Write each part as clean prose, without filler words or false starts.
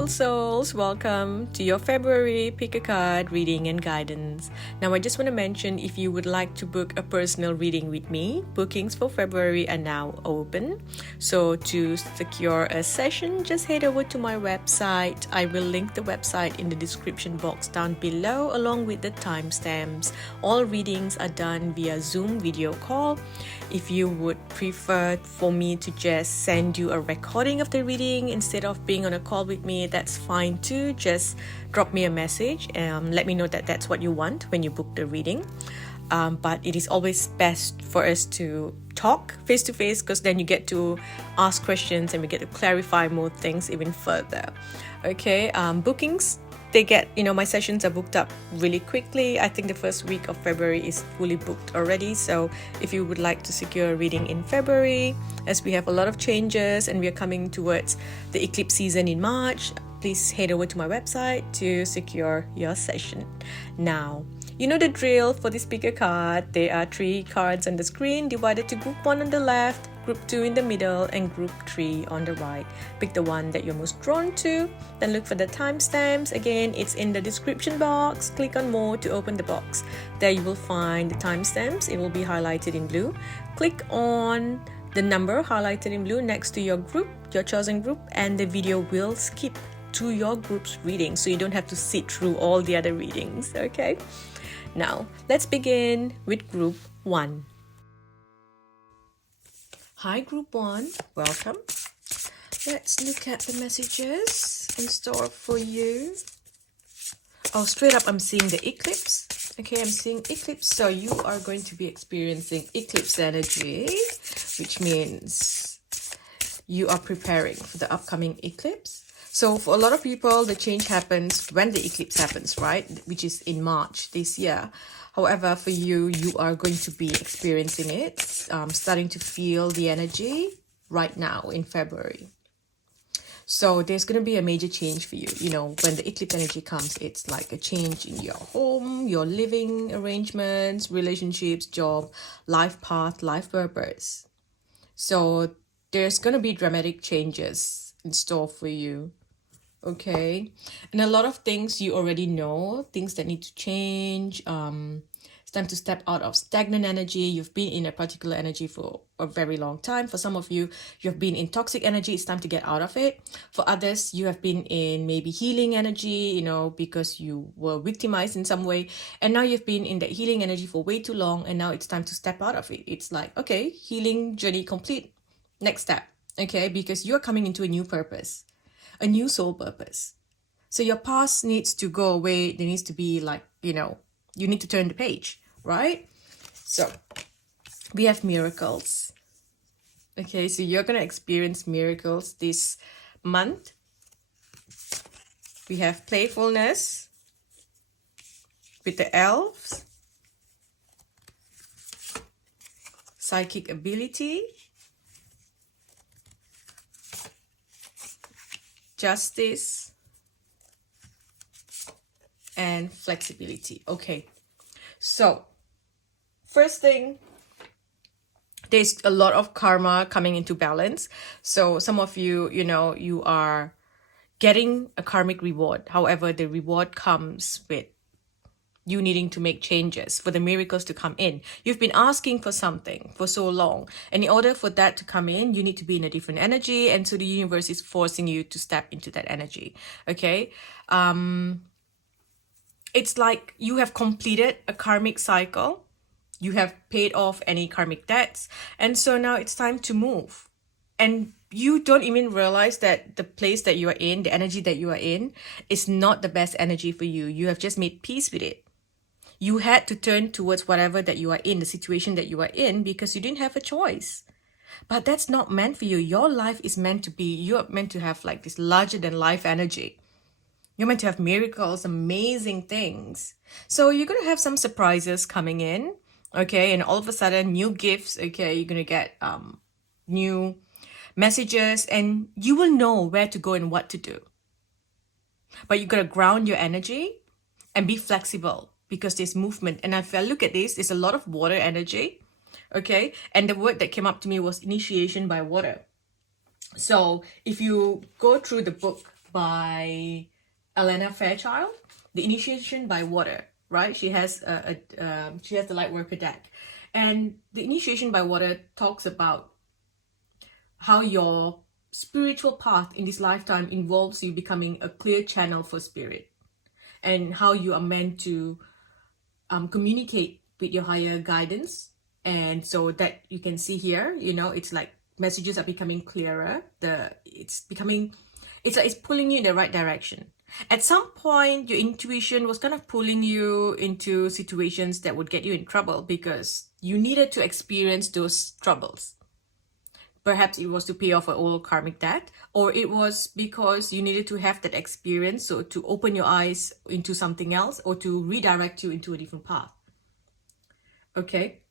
beautiful souls, welcome to your February Pick a Card reading and guidance. Now I just want to mention, if you would like to book a personal reading with me, bookings for February are now open. So to secure a session, just head over to my website. I will link the website in the description box down below along with the timestamps. All readings are done via Zoom video call. If you would prefer for me to just send you a recording of the reading instead of being on a call with me, that's fine too. Just drop me a message and let me know that that's what you want when you book the reading. But it is always best for us to talk face to face, because then you get to ask questions and we get to clarify more things even further. Okay, bookings, they get, my sessions are booked up really quickly. I think the first week of February is fully booked already. So if you would like to secure a reading in February, as we have a lot of changes and we are coming towards the eclipse season in March, please head over to my website to secure your session. Now, you know the drill for this pick a card. There are 3 cards on the screen divided to group 1 on the left, group 2 in the middle, and group 3 on the right. Pick the one that you're most drawn to, then look for the timestamps. Again, it's in the description box. Click on more to open the box. There you will find the timestamps. It will be highlighted in blue. Click on the number highlighted in blue next to your group, your chosen group, and the video will skip to your group's reading, so you don't have to sit through all the other readings. Okay, now let's begin with group 1. Hi group 1, welcome. Let's look at the messages in store for you. Oh, straight up I'm seeing the eclipse. Okay, I'm seeing eclipse, so you are going to be experiencing eclipse energy, which means you are preparing for the upcoming eclipse. So for a lot of people, the change happens when the eclipse happens, right? Which is in March this year. However, for you, you are going to be experiencing it, starting to feel the energy right now in February. So there's going to be a major change for you. When the eclipse energy comes, it's like a change in your home, your living arrangements, relationships, job, life path, life purpose. So there's going to be dramatic changes in store for you. Okay, and a lot of things you already know, things that need to change. It's time to step out of stagnant energy. You've been in a particular energy for a very long time. For some of you, you have been in toxic energy. It's time to get out of it. For others, you have been in maybe healing energy, because you were victimized in some way. And now you've been in that healing energy for way too long. And now it's time to step out of it. It's like, okay, healing journey complete. Next step, okay, because you're coming into a new purpose. A new soul purpose. So your past needs to go away. There needs to be like, you need to turn the page, right? So we have miracles. Okay, so you're going to experience miracles this month. We have playfulness with the elves. Psychic ability. Justice and flexibility. Okay, so first thing, there's a lot of karma coming into balance. So some of you, you are getting a karmic reward. However, the reward comes with you needing to make changes for the miracles to come in. You've been asking for something for so long, and in order for that to come in, you need to be in a different energy, and so the universe is forcing you to step into that energy. Okay, it's like you have completed a karmic cycle. You have paid off any karmic debts, and so now it's time to move. And you don't even realize that the place that you are in, the energy that you are in, is not the best energy for you. You have just made peace with it. You had to turn towards whatever that you are in, the situation that you are in, because you didn't have a choice. But that's not meant for you. Your life is meant to be, you're meant to have like this larger than life energy. You're meant to have miracles, amazing things. So you're going to have some surprises coming in, okay? And all of a sudden, new gifts, okay? You're going to get new messages, and you will know where to go and what to do. But you got to ground your energy and be flexible, because there's movement. And if I look at this, there's a lot of water energy, okay? And the word that came up to me was initiation by water. So if you go through the book by Alyonna Fairchild, The Initiation by Water, right? She has she has the Light Worker deck, and The Initiation by Water talks about how your spiritual path in this lifetime involves you becoming a clear channel for spirit, and how you are meant to communicate with your higher guidance. And so that you can see here, you know, it's like messages are becoming clearer. It's like it's pulling you in the right direction. At some point, your intuition was kind of pulling you into situations that would get you in trouble because you needed to experience those troubles. Perhaps it was to pay off an old karmic debt, or it was because you needed to have that experience, so to open your eyes into something else or to redirect you into a different path. Okay,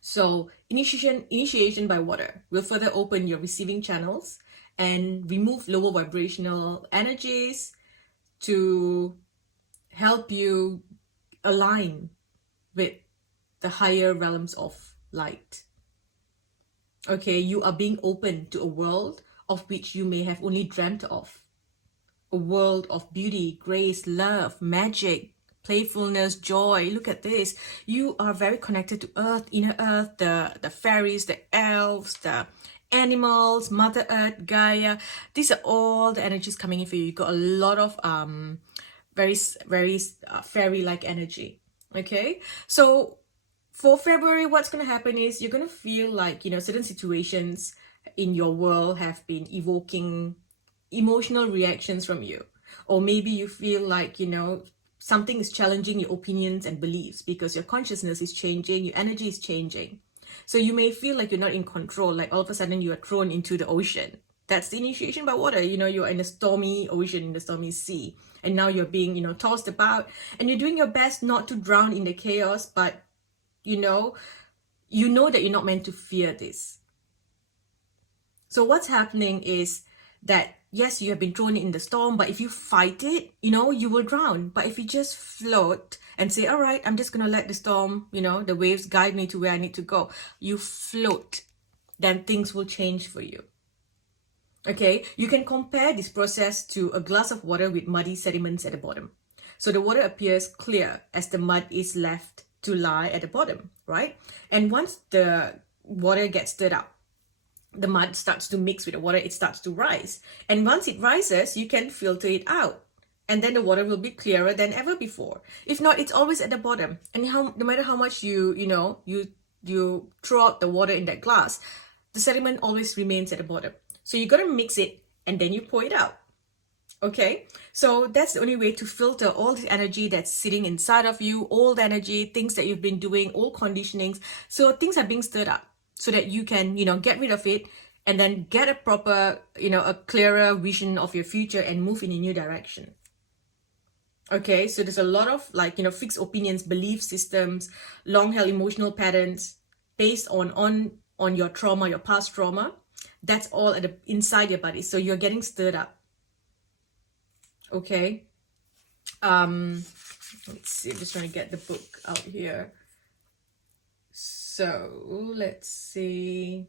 so initiation by water will further open your receiving channels and remove lower vibrational energies to help you align with the higher realms of light. Okay, you are being open to a world of which you may have only dreamt of. A world of beauty, grace, love, magic, playfulness, joy. Look at this. You are very connected to Earth, inner Earth, the fairies, the elves, the animals, Mother Earth, Gaia. These are all the energies coming in for you. You got a lot of very fairy-like energy. Okay, so for February, what's going to happen is you're going to feel like, you know, certain situations in your world have been evoking emotional reactions from you. Or maybe you feel like, you know, something is challenging your opinions and beliefs because your consciousness is changing, your energy is changing. So you may feel like you're not in control, like all of a sudden you are thrown into the ocean. That's the initiation by water. You know, you're in a stormy ocean, in the stormy sea. And now you're being, you know, tossed about. And you're doing your best not to drown in the chaos, but you know that you're not meant to fear this. So what's happening is that, yes, you have been thrown in the storm, but if you fight it, you know, you will drown. But if you just float and say, all right, I'm just going to let the storm, you know, the waves guide me to where I need to go. You float, then things will change for you. Okay, you can compare this process to a glass of water with muddy sediments at the bottom. So the water appears clear as the mud is left to lie at the bottom, right? And once the water gets stirred up, the mud starts to mix with the water, it starts to rise. And once it rises, you can filter it out. And then the water will be clearer than ever before. If not, it's always at the bottom. And no matter how much you throw out the water in that glass, the sediment always remains at the bottom. So you got to mix it and then you pour it out. Okay, so that's the only way to filter all the energy that's sitting inside of you, old energy, things that you've been doing, old conditionings. So things are being stirred up so that you can, you know, get rid of it and then get a proper, you know, a clearer vision of your future and move in a new direction. Okay, so there's a lot of like, you know, fixed opinions, belief systems, long-held emotional patterns based on your trauma, your past trauma. That's all at the inside your body. So you're getting stirred up. Okay, let's see, I'm just trying to get the book out here. So let's see,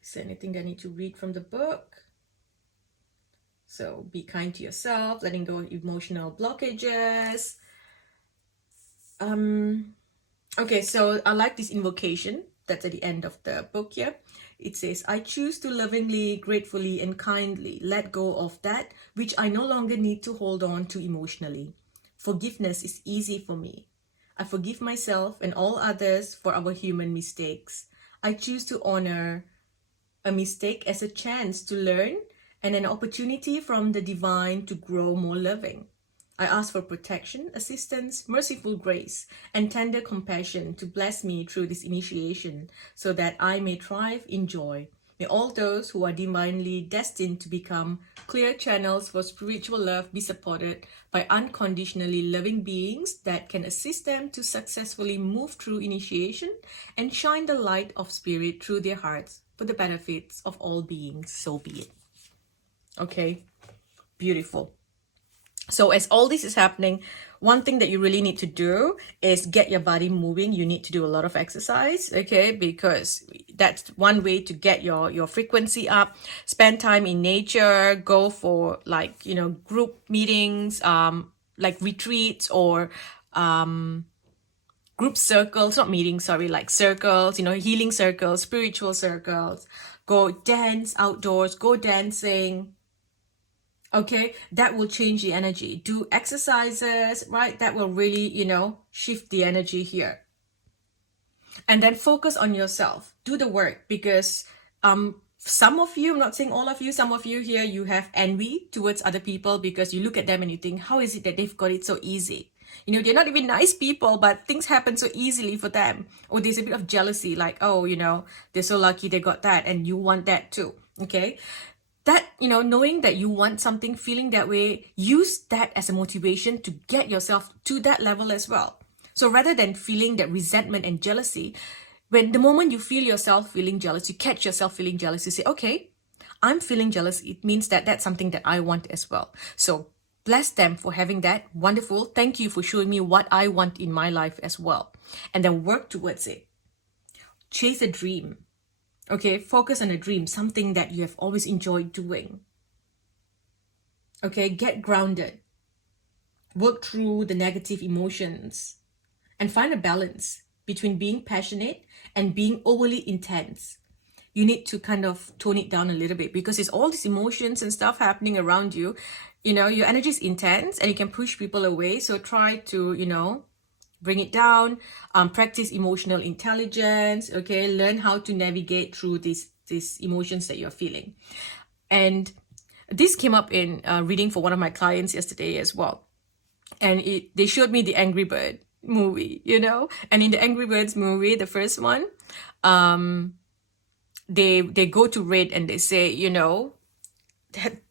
is there anything I need to read from the book? So be kind to yourself, letting go of emotional blockages. Okay, so I like this invocation that's at the end of the book here. It says, I choose to lovingly, gratefully, and kindly let go of that which I no longer need to hold on to emotionally. Forgiveness is easy for me. I forgive myself and all others for our human mistakes. I choose to honor a mistake as a chance to learn and an opportunity from the divine to grow more loving. I ask for protection, assistance, merciful grace, and tender compassion to bless me through this initiation so that I may thrive in joy. May all those who are divinely destined to become clear channels for spiritual love be supported by unconditionally loving beings that can assist them to successfully move through initiation and shine the light of spirit through their hearts for the benefits of all beings. So be it. Okay, beautiful. So as all this is happening, one thing that you really need to do is get your body moving. You need to do a lot of exercise, okay? Because that's one way to get your frequency up. Spend time in nature, go for like, you know, group meetings, like retreats or group circles, not meetings, sorry, like circles, you know, healing circles, spiritual circles. Go dance outdoors, go dancing. Okay, that will change the energy. Do exercises, right? That will really, you know, shift the energy here. And then focus on yourself. Do the work, because some of you, I'm not saying all of you, some of you here, you have envy towards other people because you look at them and you think, how is it that they've got it so easy? You know, they're not even nice people, but things happen so easily for them. Or there's a bit of jealousy, like, oh, you know, they're so lucky they got that and you want that too. Okay, that, you know, knowing that you want something, feeling that way, use that as a motivation to get yourself to that level as well. So rather than feeling that resentment and jealousy, when the moment you feel yourself feeling jealous, you catch yourself feeling jealous, you say, okay, I'm feeling jealous. It means that that's something that I want as well. So bless them for having that. Wonderful. Thank you for showing me what I want in my life as well. And then work towards it. Chase a dream. Okay, focus on a dream, something that you have always enjoyed doing. Okay, get grounded. Work through the negative emotions and find a balance between being passionate and being overly intense. You need to kind of tone it down a little bit, because it's all these emotions and stuff happening around you. You know, your energy is intense and you can push people away. So try to, you know, bring it down, practice emotional intelligence, okay? Learn how to navigate through these emotions that you're feeling. And this came up in reading for one of my clients yesterday as well. And they showed me the Angry Bird movie, you know? And in the Angry Birds movie, the first one, they go to Red and they say, you know,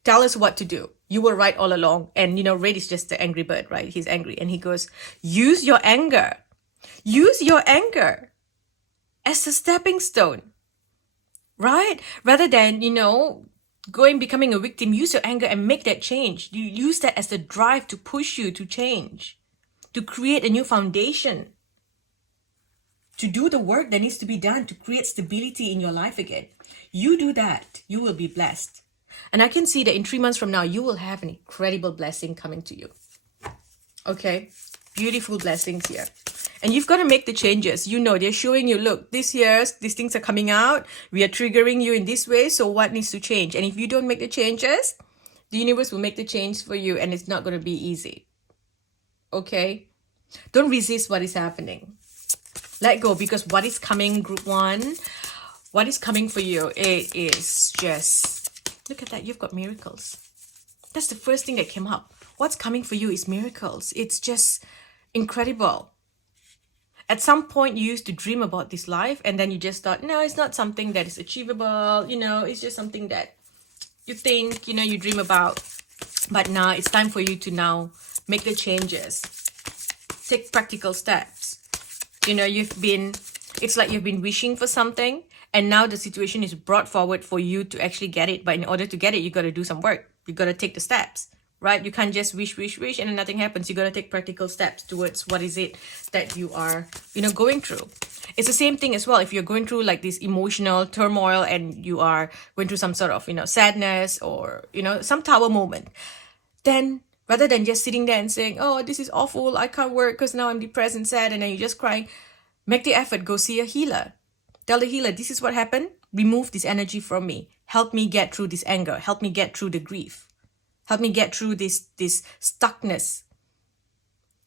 tell us what to do. You were right all along. And, you know, Red is just the angry bird, right? He's angry. And he goes, use your anger. Use your anger as a stepping stone, right? Rather than, you know, becoming a victim, use your anger and make that change. You use that as the drive to push you to change, to create a new foundation, to do the work that needs to be done to create stability in your life again. You do that, you will be blessed. And I can see that in 3 months from now, you will have an incredible blessing coming to you. Okay, beautiful blessings here. And you've got to make the changes. You know, they're showing you, look, this year, these things are coming out. We are triggering you in this way. So what needs to change? And if you don't make the changes, the universe will make the change for you. And it's not going to be easy. Okay? Don't resist what is happening. Let go, because what is coming, group one, what is coming for you, it is just, look at that, you've got miracles. That's the first thing that came up. What's coming for you is miracles. It's just incredible. At some point, you used to dream about this life, and then you just thought, no, it's not something that is achievable. You know, it's just something that you think, you know, you dream about. But now it's time for you to now make the changes. Take practical steps. You know, it's like you've been wishing for something, and now the situation is brought forward for you to actually get it. But in order to get it, you got to do some work. You got to take the steps, right? You can't just wish, and then nothing happens. You got to take practical steps towards what is it that you are, you know, going through. It's the same thing as well. If you're going through like this emotional turmoil and you are going through some sort of, you know, sadness or, you know, some tower moment, then rather than just sitting there and saying, oh, this is awful, I can't work because now I'm depressed and sad, and then you're just crying, make the effort, go see a healer. Tell the healer, this is what happened. Remove this energy from me. Help me get through this anger. Help me get through the grief. Help me get through this stuckness.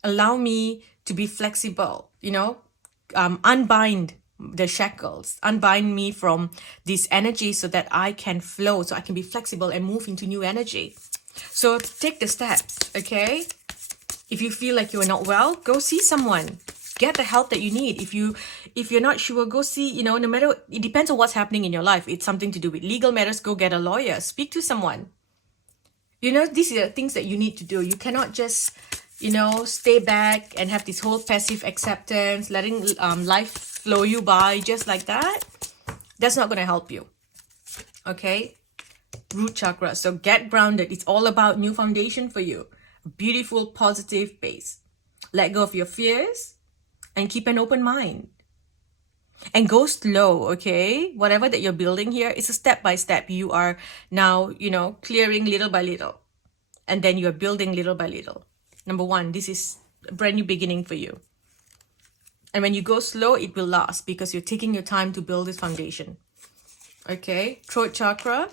Allow me to be flexible, you know, unbind the shackles, unbind me from this energy so that I can flow, so I can be flexible and move into new energy. So take the steps, okay? If you feel like you're not well, go see someone. Get the help that you need. If you're not sure, go see, you know, no matter, it depends on what's happening in your life. It's something to do with legal matters, go get a lawyer. Speak to someone. You know, these are things that you need to do. You cannot just, you know, stay back and have this whole passive acceptance, letting life flow you by just like that. That's not going to help you. Okay? Root chakra. So get grounded. It's all about new foundation for you. Beautiful, positive base. Let go of your fears and keep an open mind. And go slow, okay? Whatever that you're building here is a step by step. You are now, clearing little by little. And then you're building little by little. Number one, this is a brand new beginning for you. And when you go slow, it will last because you're taking your time to build this foundation. Okay? Throat chakra.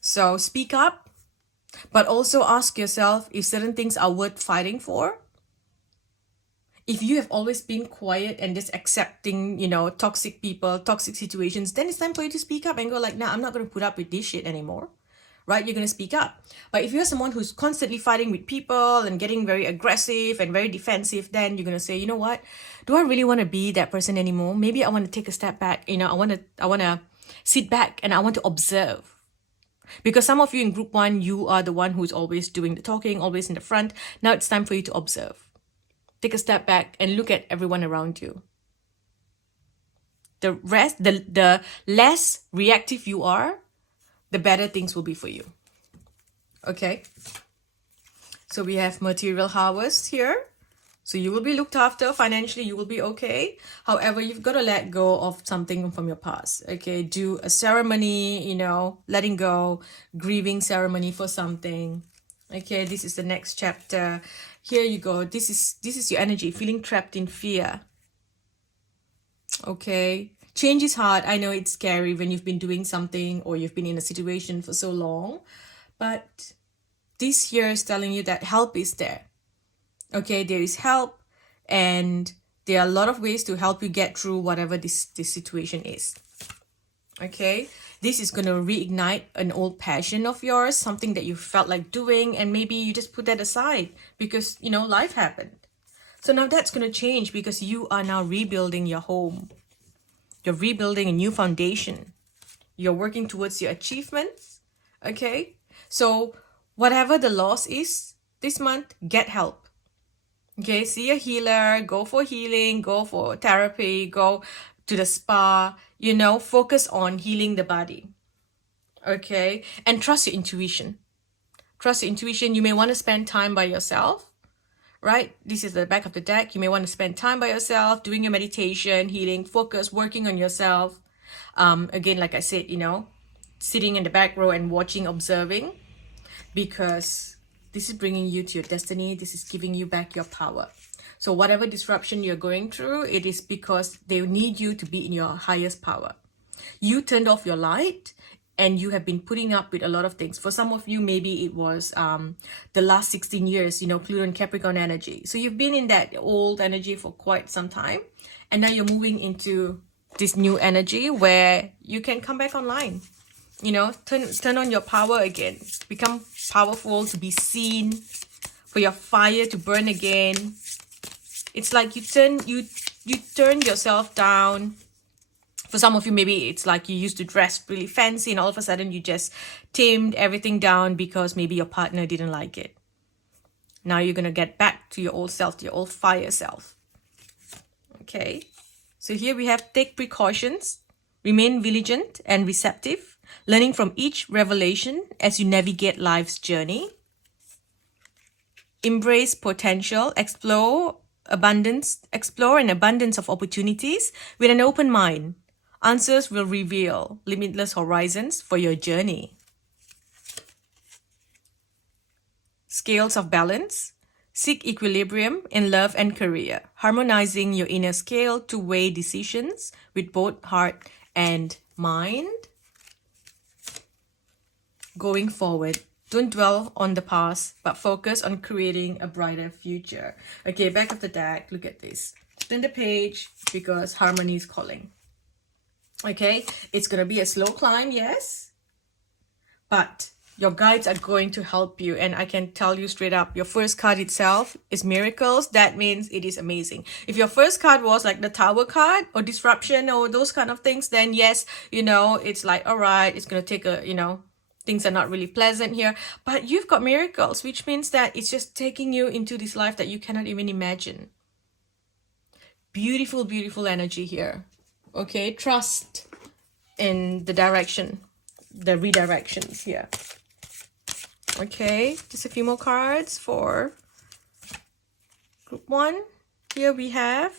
So speak up, but also ask yourself if certain things are worth fighting for. If you have always been quiet and just accepting, toxic people, toxic situations, then it's time for you to speak up and go like, nah, I'm not going to put up with this shit anymore. Right? You're going to speak up. But if you're someone who's constantly fighting with people and getting very aggressive and very defensive, then you're going to say, you know what? Do I really want to be that person anymore? Maybe I want to take a step back. I want to sit back and I want to observe. Because some of you in group 1, you are the one who's always doing the talking, always in the front. Now it's time for you to observe. Take a step back and look at everyone around you. The less reactive you are, the better things will be for you. Okay? So we have material harvest here. So you will be looked after financially, you will be okay. However, you've got to let go of something from your past. Okay? Do a ceremony, letting go, grieving ceremony for something. Okay, this is the next chapter. Here you go. This is your energy, feeling trapped in fear. Okay. Change is hard. I know it's scary when you've been doing something or you've been in a situation for so long. But this here is telling you that help is there. Okay, there is help and there are a lot of ways to help you get through whatever this situation is. Okay, this is going to reignite an old passion of yours, something that you felt like doing, and maybe you just put that aside because, life happened. So now that's going to change because you are now rebuilding your home. You're rebuilding a new foundation. You're working towards your achievements. Okay, so whatever the loss is this month, get help. Okay, see a healer, go for healing, go for therapy, go to the spa, focus on healing the body. Okay, and trust your intuition. Trust your intuition. You may want to spend time by yourself, right? This is the back of the deck. You may want to spend time by yourself, doing your meditation, healing, focus, working on yourself. Again, like I said, sitting in the back row and watching, observing, because this is bringing you to your destiny. This is giving you back your power. So whatever disruption you're going through, it is because they need you to be in your highest power. You turned off your light and you have been putting up with a lot of things. For some of you, maybe it was the last 16 years, Pluto and Capricorn energy. So you've been in that old energy for quite some time. And now you're moving into this new energy where you can come back online. Turn on your power again. Become powerful, to be seen, for your fire to burn again. It's like you turn yourself down. For some of you, maybe it's like you used to dress really fancy and all of a sudden you just tamed everything down because maybe your partner didn't like it. Now you're going to get back to your old self, to your old fire self. Okay. So here we have take precautions, remain vigilant and receptive, learning from each revelation as you navigate life's journey. Embrace potential, explore an abundance of opportunities with an open mind. Answers will reveal limitless horizons for your journey. Scales of balance. Seek equilibrium in love and career, harmonizing your inner scale to weigh decisions with both heart and mind. Going forward, don't dwell on the past, but focus on creating a brighter future. Okay, back of the deck, look at this. Turn the page because harmony is calling. Okay, it's going to be a slow climb, yes, but your guides are going to help you. And I can tell you straight up, your first card itself is miracles. That means it is amazing. If your first card was like the Tower card or disruption or those kind of things, then yes, it's like, all right, it's going to take things are not really pleasant here. But you've got miracles, which means that it's just taking you into this life that you cannot even imagine. Beautiful, beautiful energy here. Okay, trust in the redirections here. Okay, just a few more cards for group 1. Here we have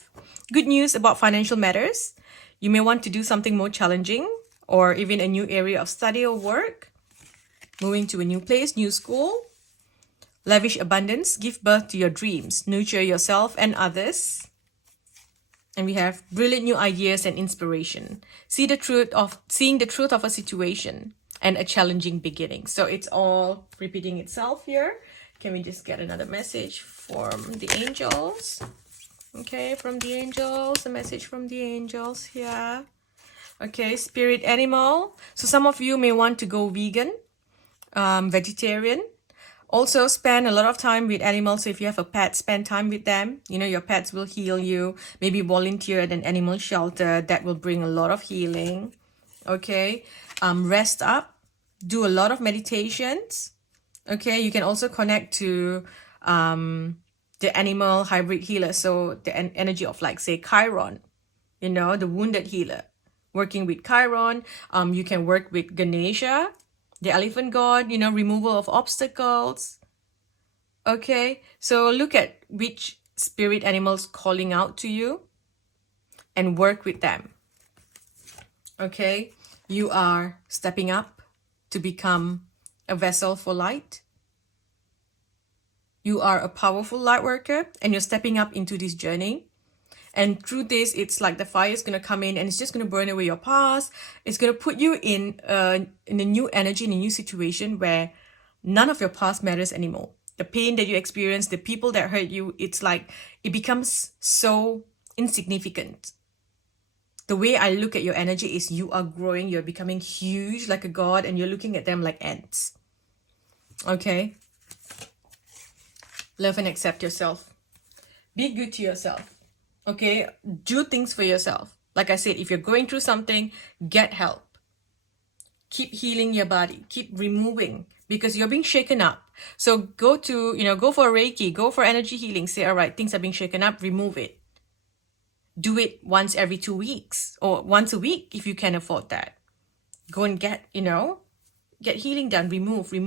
good news about financial matters. You may want to do something more challenging or even a new area of study or work. Moving to a new place, new school. Lavish abundance, give birth to your dreams. Nurture yourself and others. And we have brilliant new ideas and inspiration. Seeing the truth of a situation and a challenging beginning. So it's all repeating itself here. Can we just get another message from the angels? Okay, from the angels, a message from the angels here. Okay, spirit animal. So some of you may want to go vegan, vegetarian. Also, spend a lot of time with animals. So if you have a pet, spend time with them. You know, your pets will heal you. Maybe volunteer at an animal shelter. That will bring a lot of healing. Okay, rest up. Do a lot of meditations. Okay, you can also connect to the animal hybrid healer. So the energy of, like, say, Chiron, you know, the wounded healer. Working with Chiron. You can work with Ganesha, the elephant god, you know, removal of obstacles. Okay, so look at which spirit animals calling out to you and work with them. Okay, you are stepping up to become a vessel for light. You are a powerful light worker and you're stepping up into this journey. And through this, it's like the fire is going to come in and it's just going to burn away your past. It's going to put you in a new energy, in a new situation where none of your past matters anymore. The pain that you experience, the people that hurt you, it's like it becomes so insignificant. The way I look at your energy is you are growing, you're becoming huge like a god, and you're looking at them like ants. Okay? Love and accept yourself. Be good to yourself. Okay, do things for yourself. Like I said, if you're going through something, get help. Keep healing your body. Keep removing, because you're being shaken up. So go for Reiki, go for energy healing. Say, all right, things are being shaken up, remove it. Do it once every 2 weeks or once a week if you can afford that. Go and get healing done. Remove. It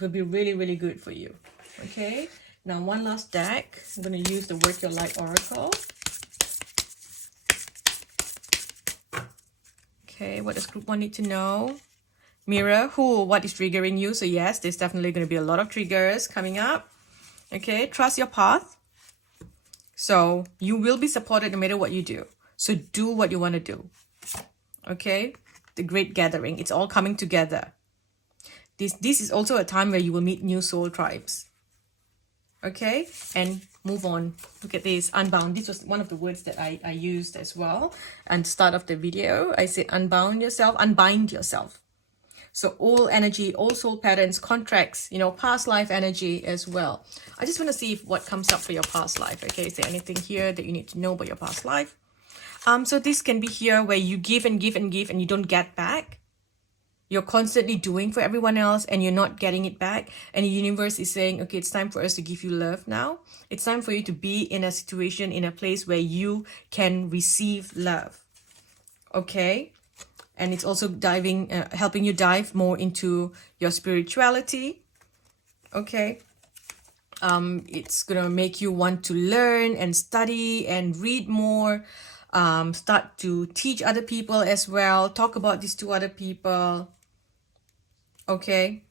will be really, really good for you. Okay. Now, one last deck. I'm going to use the Work Your Light Oracle. Okay, what does group 1 need to know? Mirror, what is triggering you? So yes, there's definitely going to be a lot of triggers coming up. Okay, trust your path. So you will be supported no matter what you do. So do what you want to do. Okay, the Great Gathering. It's all coming together. This is also a time where you will meet new soul tribes. Okay, and move on. Look at this, unbound. This was one of the words that I used as well. And start of the video, I said unbound yourself, unbind yourself. So all energy, all soul patterns, contracts, past life energy as well. I just want to see what comes up for your past life. Okay, is there anything here that you need to know about your past life? So this can be here where you give and give and give and you don't get back. You're constantly doing for everyone else and you're not getting it back. And the universe is saying, okay, it's time for us to give you love now. It's time for you to be in a situation, in a place where you can receive love. Okay? And it's also helping you dive more into your spirituality. Okay? It's going to make you want to learn and study and read more. Start to teach other people as well. Talk about this to other people. Okay,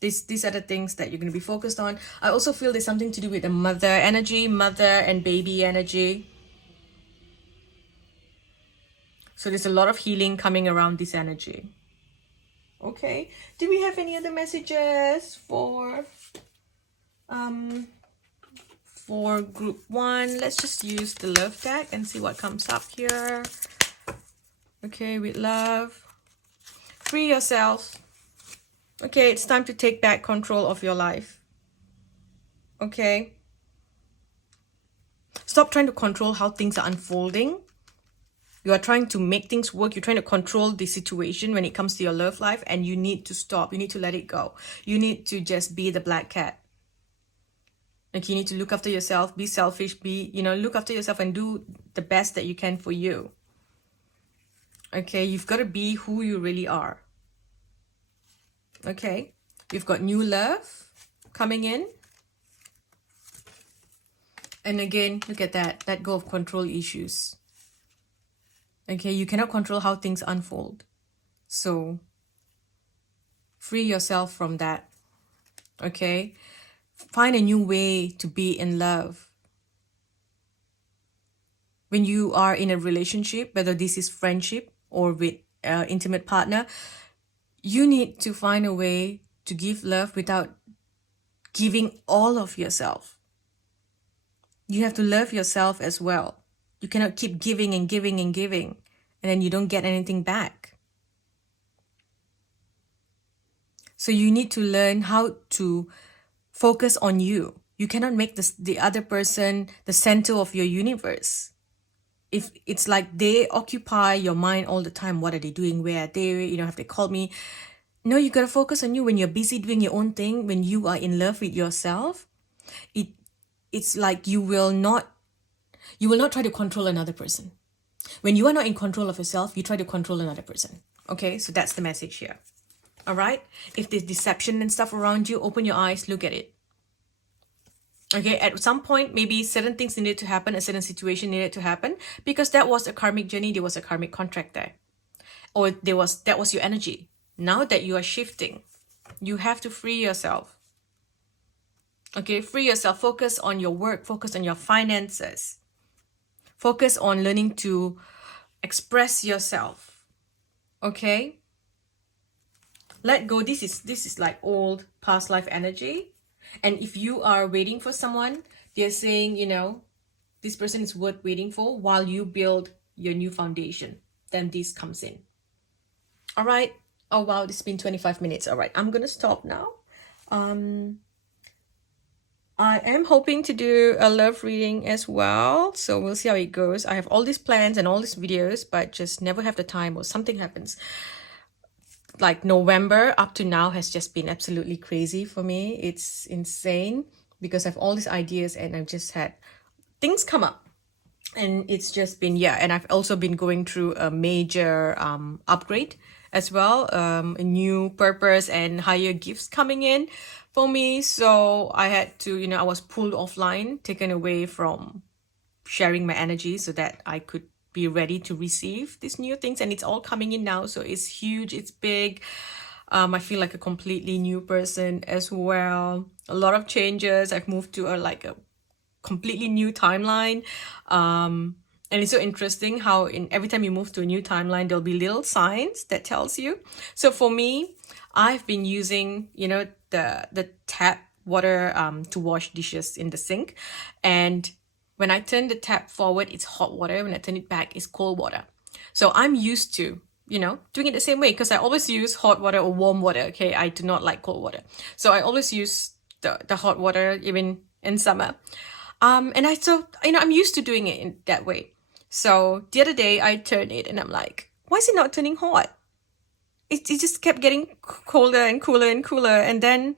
these are the things that you're going to be focused on. I also feel there's something to do with the mother energy, mother and baby energy. So there's a lot of healing coming around this energy. Okay, do we have any other messages for group 1? Let's just use the love deck and see what comes up here. Okay, with love, free yourself. Okay, it's time to take back control of your life. Okay? Stop trying to control how things are unfolding. You are trying to make things work. You're trying to control the situation when it comes to your love life, and you need to stop. You need to let it go. You need to just be the black cat. Like, you need to look after yourself, be selfish, look after yourself and do the best that you can for you. Okay, you've got to be who you really are. Okay, we've got new love coming in. And again, look at that. Let go of control issues. Okay, you cannot control how things unfold. So free yourself from that. Okay, find a new way to be in love. When you are in a relationship, whether this is friendship or with an intimate partner, you need to find a way to give love without giving all of yourself. You have to love yourself as well. You cannot keep giving and giving and giving, and then you don't get anything back. So you need to learn how to focus on you. You cannot make the other person the center of your universe. If it's like they occupy your mind all the time, what are they doing? Where are they? Have they called me? No, you gotta focus on you. When you're busy doing your own thing, when you are in love with yourself, it's like you will not try to control another person. When you are not in control of yourself, you try to control another person. Okay, so that's the message here. All right, if there's deception and stuff around you, open your eyes, look at it. Okay, at some point, maybe certain things needed to happen, a certain situation needed to happen, because that was a karmic journey, there was a karmic contract there. Or that was your energy. Now that you are shifting, you have to free yourself. Okay, free yourself. Focus on your work, focus on your finances. Focus on learning to express yourself. Okay? Let go. This is like old past life energy. And if you are waiting for someone, they're saying, this person is worth waiting for while you build your new foundation. Then this comes in. All right. Oh, wow. This has been 25 minutes. All right. I'm going to stop now. I am hoping to do a love reading as well. So we'll see how it goes. I have all these plans and all these videos, but just never have the time or something happens. Like November up to now has just been absolutely crazy for me. It's insane because I have all these ideas and I've just had things come up. And it's just been, and I've also been going through a major upgrade as well. A new purpose and higher gifts coming in for me. So I had to, I was pulled offline, taken away from sharing my energy so that I could be ready to receive these new things. And it's all coming in now. So it's huge, it's big. I feel like a completely new person as well. A lot of changes. I've moved to a completely new timeline. And it's so interesting how every time you move to a new timeline, there'll be little signs that tells you. So for me, I've been using, the tap water to wash dishes in the sink. And when I turn the tap forward, it's hot water. When I turn it back, it's cold water. So I'm used to, doing it the same way because I always use hot water or warm water. Okay, I do not like cold water. So I always use the hot water even in summer. And I'm used to doing it in that way. So the other day I turned it and I'm like, why is it not turning hot? It just kept getting colder and cooler and cooler. And then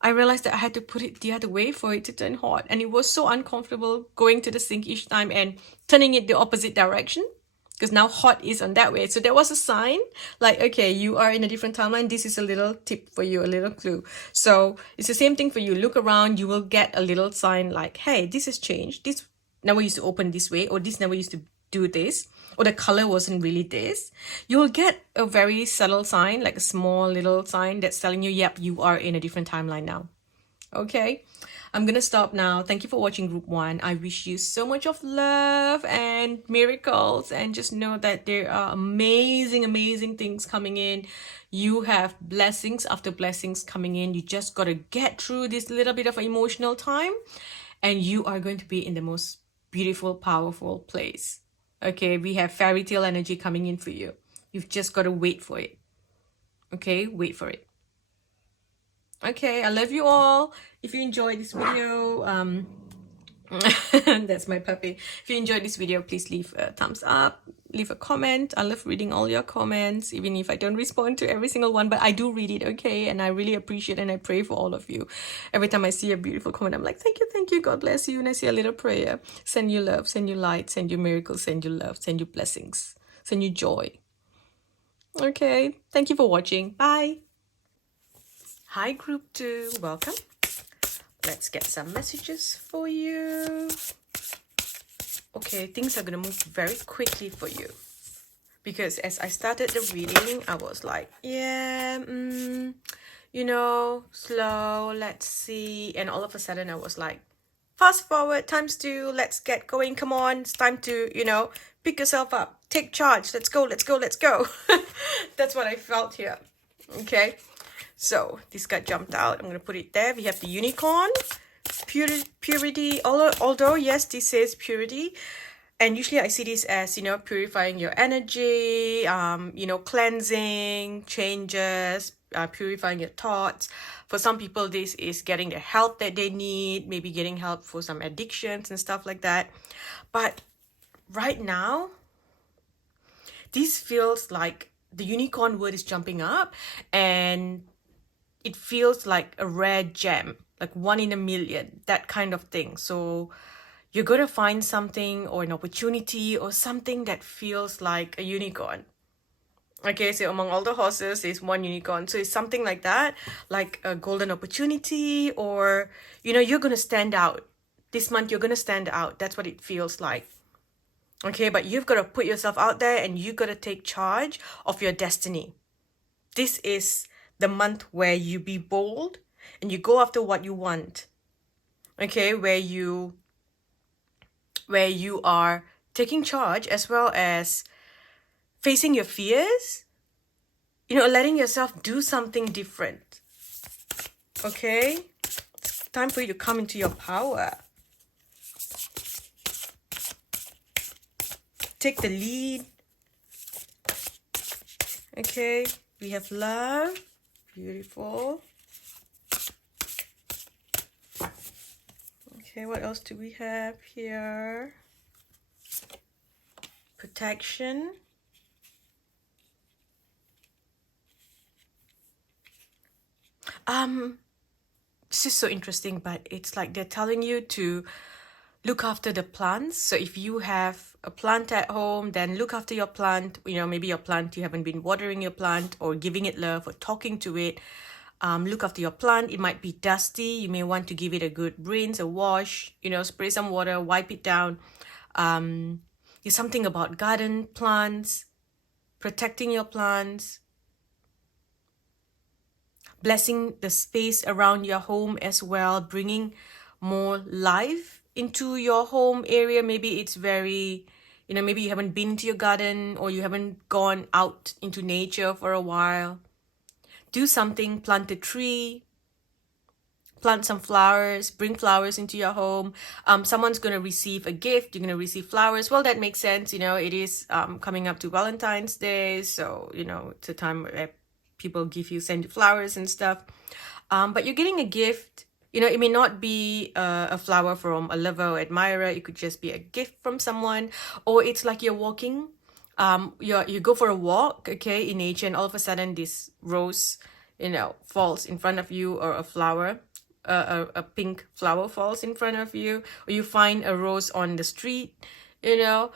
I realized that I had to put it the other way for it to turn hot. And it was so uncomfortable going to the sink each time and turning it the opposite direction. Because now hot is on that way. So there was a sign like, okay, you are in a different timeline. This is a little tip for you, a little clue. So it's the same thing for you. Look around, you will get a little sign like, hey, this has changed. This never used to open this way, or this never used to do this, or the color wasn't really this. You will get a very subtle sign, like a small little sign that's telling you, yep, you are in a different timeline now. Okay, I'm gonna stop now. Thank you for watching Group 1. I wish you so much of love and miracles, and just know that there are amazing, amazing things coming in. You have blessings after blessings coming in. You just gotta get through this little bit of emotional time, and you are going to be in the most beautiful, powerful place. Okay, we have fairy tale energy coming in for you. You've just got to wait for it. Okay, wait for it. Okay, I love you all. If you enjoyed this video, that's my puppy. If you enjoyed this video, please leave a thumbs up, leave a comment. I love reading all your comments, even if I don't respond to every single one, but I do read it, okay? And I really appreciate and I pray for all of you. Every time I see a beautiful comment, I'm like, thank you, God bless you. And I say a little prayer. Send you love, send you light, send you miracles, send you love, send you blessings, send you joy. Okay, thank you for watching. Bye. Hi, group 2. Welcome. Let's get some messages for you. Okay, things are going to move very quickly for you. Because as I started the reading, I was like, yeah, you know, slow, let's see. And all of a sudden, I was like, fast forward, ×2, let's get going. Come on, it's time to, you know, pick yourself up. Take charge. Let's go, let's go, let's go. That's what I felt here. Okay. So this got jumped out. I'm going to put it there. We have the unicorn, purity. Although, yes, this says purity. And usually I see this as, you know, purifying your energy, you know, cleansing, changes, purifying your thoughts. For some people, this is getting the help that they need, maybe getting help for some addictions and stuff like that. But right now, this feels like the unicorn word is jumping up, and it feels like a rare gem, like 1 in a million, that kind of thing. So you're going to find something or an opportunity or something that feels like a unicorn. Okay, so among all the horses, there's 1 unicorn. So it's something like that, like a golden opportunity, or, you know, you're going to stand out. This month, you're going to stand out. That's what it feels like. Okay, but you've got to put yourself out there and you've got to take charge of your destiny. This is the month where you be bold and you go after what you want. Okay, where you are taking charge as well as facing your fears, you know, letting yourself do something different. Okay, it's time for you to come into your power. Take the lead. Okay, we have love. Beautiful. Okay, what else do we have here? Protection. This is so interesting, but it's like they're telling you to look after the plants. So if you have a plant at home, then look after your plant. You know, maybe your plant, you haven't been watering your plant or giving it love or talking to it. Look after your plant. It might be dusty. You may want to give it a good rinse, a wash, you know, spray some water, wipe it down. There's something about garden plants, protecting your plants, blessing the space around your home as well, bringing more life into your home area. Maybe it's very, you know, maybe you haven't been to your garden or you haven't gone out into nature for a while. Do something, plant a tree, plant some flowers, bring flowers into your home. Someone's going to receive a gift, you're going to receive flowers. Well, that makes sense. You know, it is coming up to Valentine's Day. So, you know, it's a time where people send you flowers and stuff. But you're getting a gift. You know, it may not be a flower from a lover or admirer. It could just be a gift from someone. Or it's like you're walking. You go for a walk, okay, in nature, and all of a sudden this rose, you know, falls in front of you, or a flower, a pink flower falls in front of you, or you find a rose on the street, you know,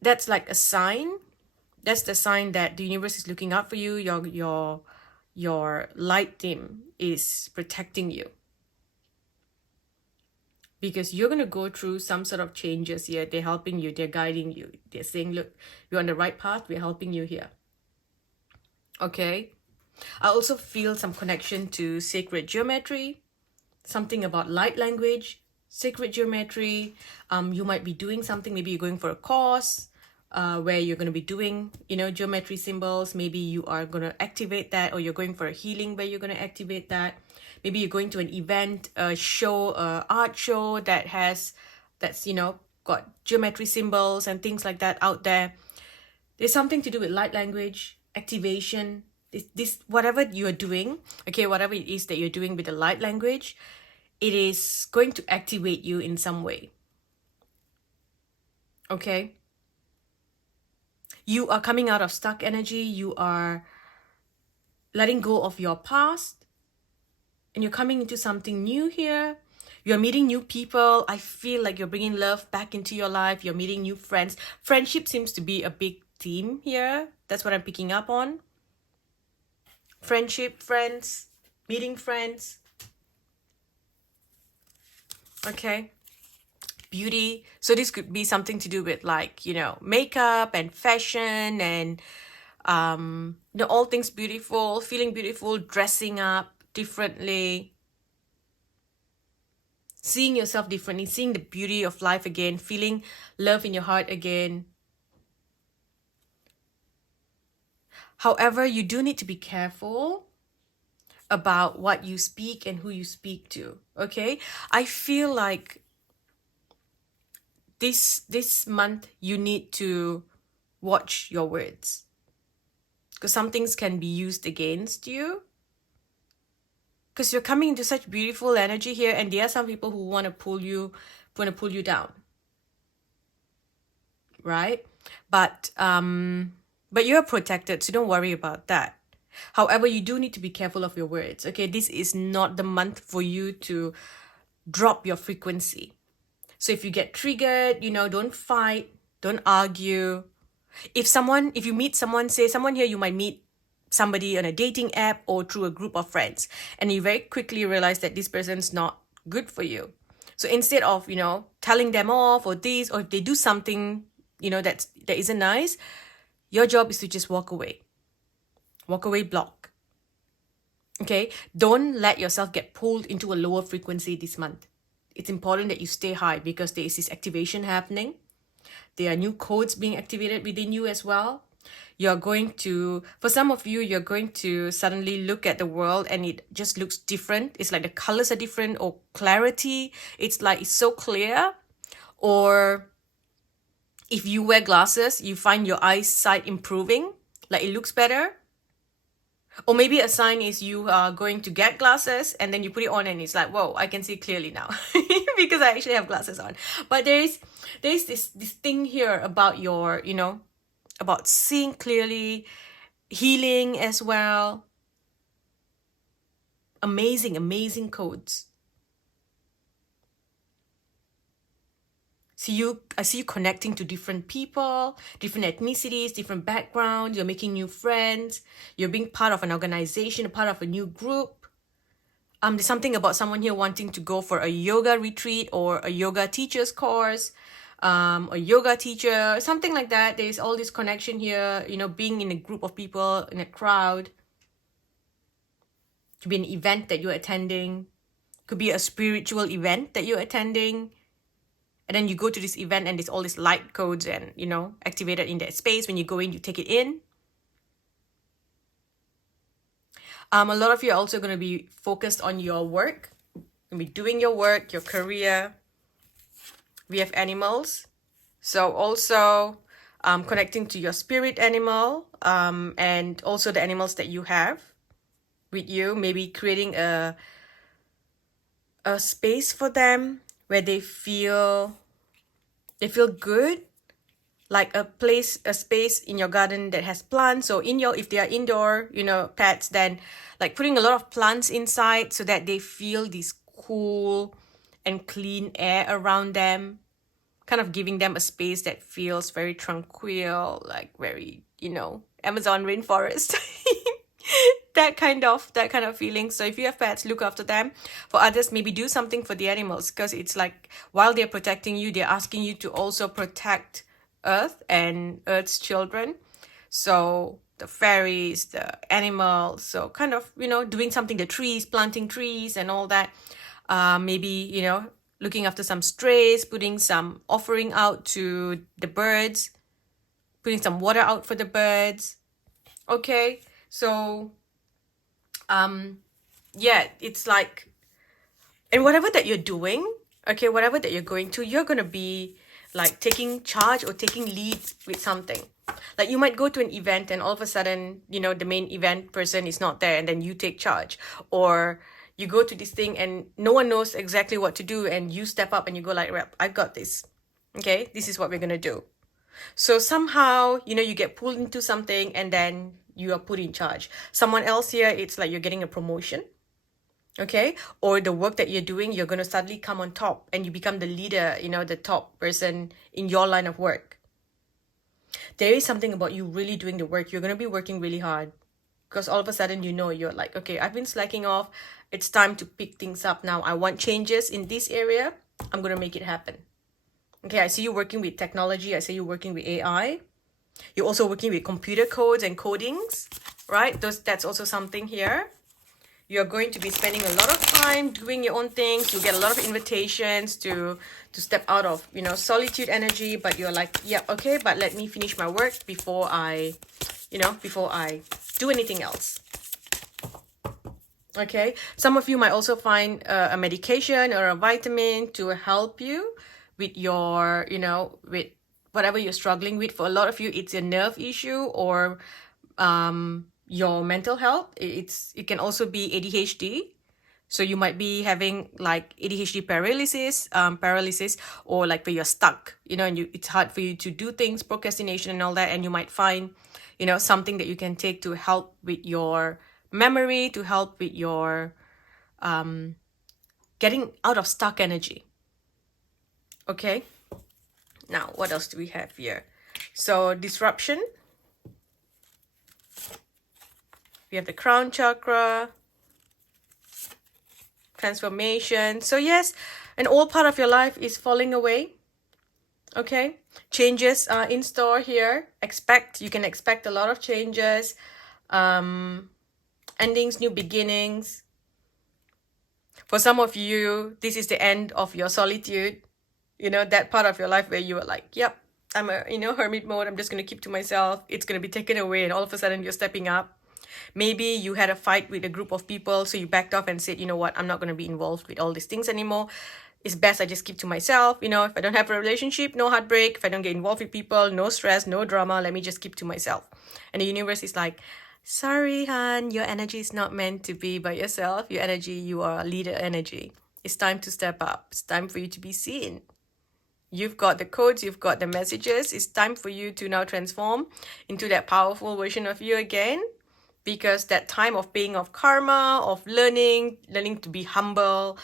that's like a sign. That's the sign that the universe is looking out for you. Your light team is protecting you. Because you're going to go through some sort of changes here. They're helping you. They're guiding you. They're saying, look, you're on the right path. We're helping you here. Okay. I also feel some connection to sacred geometry. Something about light language, sacred geometry. You might be doing something. Maybe you're going for a course where you're going to be doing, you know, geometry symbols. Maybe you are going to activate that, or you're going for a healing where you're going to activate that. Maybe you're going to an event, a show, art show that's, you know, got geometry symbols and things like that out there. There's something to do with light language, activation, this whatever you're doing, okay, whatever it is that you're doing with the light language, it is going to activate you in some way. Okay? You are coming out of stuck energy. You are letting go of your past. And you're coming into something new here. You're meeting new people. I feel like you're bringing love back into your life. You're meeting new friends. Friendship seems to be a big theme here. That's what I'm picking up on. Friendship, friends. meeting friends. Okay. Beauty. So this could be something to do with like, makeup and fashion and all things beautiful, feeling beautiful, dressing up differently, seeing yourself differently, seeing the beauty of life again, feeling love in your heart again. However, you do need to be careful about what you speak and who you speak to. Okay. I feel like this month you need to watch your words, because some things can be used against you, because you're coming into such beautiful energy here, and there are some people who want to pull you down, right? But you're protected, so don't worry about that. However, you do need to be careful of your words. Okay, this is not the month for you to drop your frequency. So if you get triggered, don't fight, don't argue. If you meet someone, say someone here, you might meet somebody on a dating app or through a group of friends, and you very quickly realize that this person's not good for you. So instead of, telling them off or this, or if they do something, that isn't nice, your job is to just walk away. Walk away, block. Okay? Don't let yourself get pulled into a lower frequency this month. It's important that you stay high, because there is this activation happening. There are new codes being activated within you as well. For some of you, you're going to suddenly look at the world and it just looks different. It's like the colors are different, or clarity. It's like it's so clear. Or if you wear glasses, you find your eyesight improving, like it looks better. Or maybe a sign is you are going to get glasses and then you put it on and it's like, whoa, I can see clearly now because I actually have glasses on. But there's this thing here about your, about seeing clearly, healing as well. Amazing codes. I see you connecting to different people, different ethnicities, different backgrounds. You're making new friends. You're being part of an organization, part of a new group. There's something about someone here wanting to go for a yoga retreat or a yoga teacher's course, a yoga teacher, something like that. There's all this connection here, being in a group of people, in a crowd. Could be an event that you're attending. Could be a spiritual event that you're attending. And then you go to this event and there's all these light codes and, activated in that space. When you go in, you take it in. A lot of you are also going to be focused on your work. You're going to be doing your work, your career. We have animals. So also connecting to your spirit animal, and also the animals that you have with you. Maybe creating a space for them where they feel good, like a space in your garden that has plants. So if they are indoor, pets, then like putting a lot of plants inside so that they feel this cool and clean air around them, kind of giving them a space that feels very tranquil, like very, Amazon rainforest. that kind of feeling. So if you have pets, look after them. For others, maybe do something for the animals, because it's like while they're protecting you, they're asking you to also protect Earth and Earth's children. So the fairies, the animals, so kind of, doing something, the trees, planting trees and all that. Maybe, looking after some strays, putting some offering out to the birds, putting some water out for the birds. Okay, so it's like, and whatever that you're doing, okay, whatever that you're going to, you're going to be like taking charge or taking lead with something. Like you might go to an event and all of a sudden, the main event person is not there, and then you take charge. Or you go to this thing and no one knows exactly what to do, and you step up and you go like, "Rep, I got this. Okay, this is what we're going to do." So somehow, you get pulled into something and then you are put in charge. Someone else here, it's like you're getting a promotion. Okay, or the work that you're doing, you're going to suddenly come on top and you become the leader, the top person in your line of work. There is something about you really doing the work. You're going to be working really hard. Because all of a sudden, you're like, okay, I've been slacking off. It's time to pick things up now. I want changes in this area. I'm going to make it happen. Okay, I see you working with technology. I see you working with AI. You're also working with computer codes and codings, right? That's also something here. You're going to be spending a lot of time doing your own things. You'll get a lot of invitations to step out of, solitude energy. But you're like, yeah, okay, but let me finish my work before I do anything else. Okay, some of you might also find a medication or a vitamin to help you with your, with whatever you're struggling with. For a lot of you, it's a nerve issue or your mental health. It can also be ADHD. So you might be having like ADHD paralysis, or like where you're stuck, and it's hard for you to do things, procrastination and all that. And you might find, something that you can take to help with your memory, to help with your getting out of stuck energy. Okay. Now, what else do we have here? So disruption. We have the crown chakra. Transformation. So yes, an old part of your life is falling away. Okay. Changes are in store here. You can expect a lot of changes. Endings, new beginnings. For some of you, this is the end of your solitude. That part of your life where you were like, yep, I'm a, hermit mode. I'm just going to keep to myself. It's going to be taken away. And all of a sudden you're stepping up. Maybe you had a fight with a group of people. So you backed off and said, you know what, I'm not going to be involved with all these things anymore. It's best I just keep to myself. If I don't have a relationship, no heartbreak. If I don't get involved with people, no stress, no drama. Let me just keep to myself. And the universe is like, sorry, hon, your energy is not meant to be by yourself. Your energy, you are a leader energy. It's time to step up. It's time for you to be seen. You've got the codes, you've got the messages. It's time for you to now transform into that powerful version of you again. Because that time of paying off karma, of learning to be humble,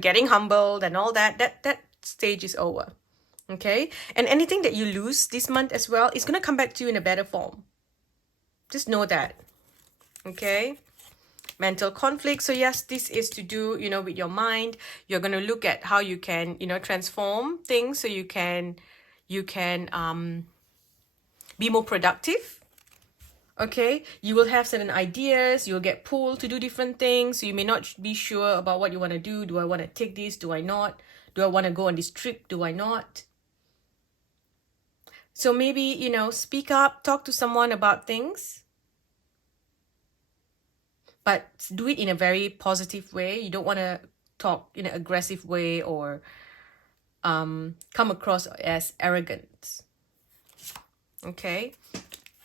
getting humbled and all that stage is over. Okay? And anything that you lose this month as well is going to come back to you in a better form. Just know that. Okay? Mental conflict. So yes, this is to do, with your mind. You're going to look at how you can, transform things so you can be more productive. Okay, you will have certain ideas, you'll get pulled to do different things. So you may not be sure about what you want to do. Do I want to take this? Do I not? Do I want to go on this trip? Do I not? So maybe, speak up, talk to someone about things. But do it in a very positive way. You don't want to talk in an aggressive way or come across as arrogant. Okay.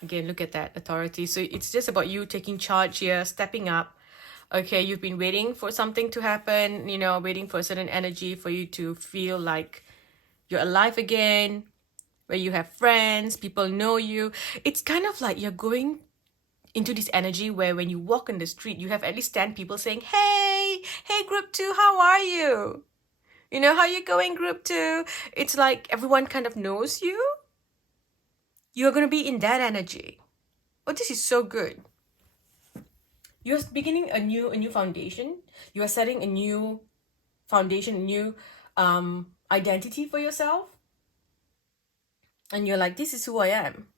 Again, look at that, authority. So it's just about you taking charge here, stepping up. Okay, you've been waiting for something to happen, waiting for a certain energy for you to feel like you're alive again, where you have friends, people know you. It's kind of like you're going into this energy where when you walk on the street, you have at least 10 people saying, hey, group 2, how are you? How you going, group 2? It's like everyone kind of knows you. You're going to be in that energy. Oh, this is so good. You're beginning a new foundation. You are setting a new foundation, a new identity for yourself. And you're like, this is who I am.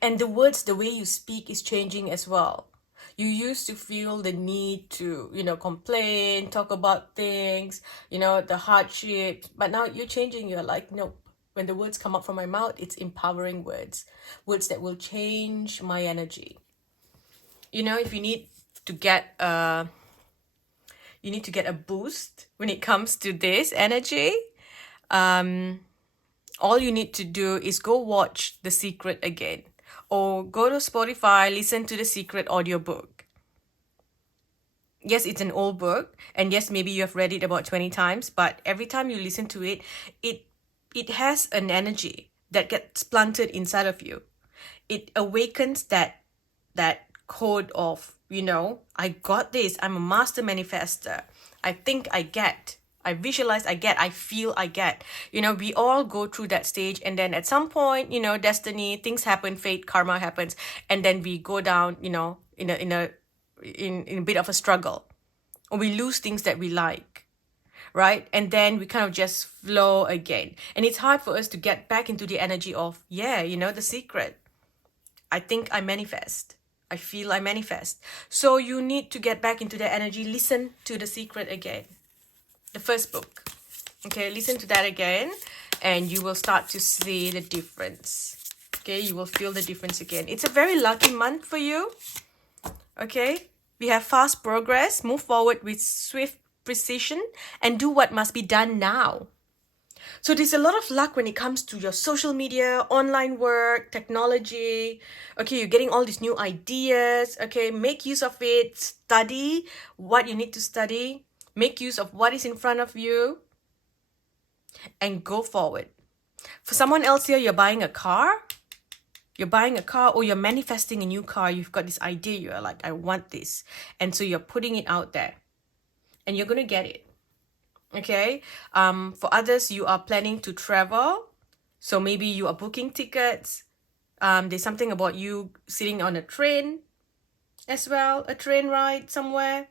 And the words, the way you speak is changing as well. You used to feel the need to, complain, talk about things, the hardships. But now you're changing. You're like, nope. When the words come up from my mouth, it's empowering words. Words that will change my energy. If you need to get a boost when it comes to this energy, all you need to do is go watch The Secret again. Or go to Spotify, listen to The Secret audiobook. Yes, it's an old book. And yes, maybe you have read it about 20 times. But every time you listen to it, it has an energy that gets planted inside of you. It awakens that code of, I got this. I'm a master manifester. I think I get. I visualize, I get, I feel, I get. You know, we all go through that stage, and then at some point, you know, destiny, things happen, fate, karma happens, and then we go down, you know, in a bit of a struggle, or we lose things that we like, right? And then we kind of just flow again. And it's hard for us to get back into the energy of, yeah, you know, the secret. I think I manifest. I feel I manifest. So you need to get back into the energy. Listen to The Secret again. The first book. Okay, listen to that again, and you will start to see the difference. Okay, you will feel the difference again. It's a very lucky month for you. Okay, we have fast progress. Move forward with swift precision and do what must be done now. So there's a lot of luck when it comes to your social media, online work, technology. Okay, you're getting all these new ideas. Okay, make use of it. Study what you need to study. Make use of what is in front of you. And go forward. For someone else here, you're buying a car. You're buying a car, or you're manifesting a new car. You've got this idea. You're like, I want this. And so you're putting it out there. And you're going to get it. Okay, for others, you are planning to travel, so maybe you are booking tickets. There's something about you sitting on a train as well, a train ride somewhere.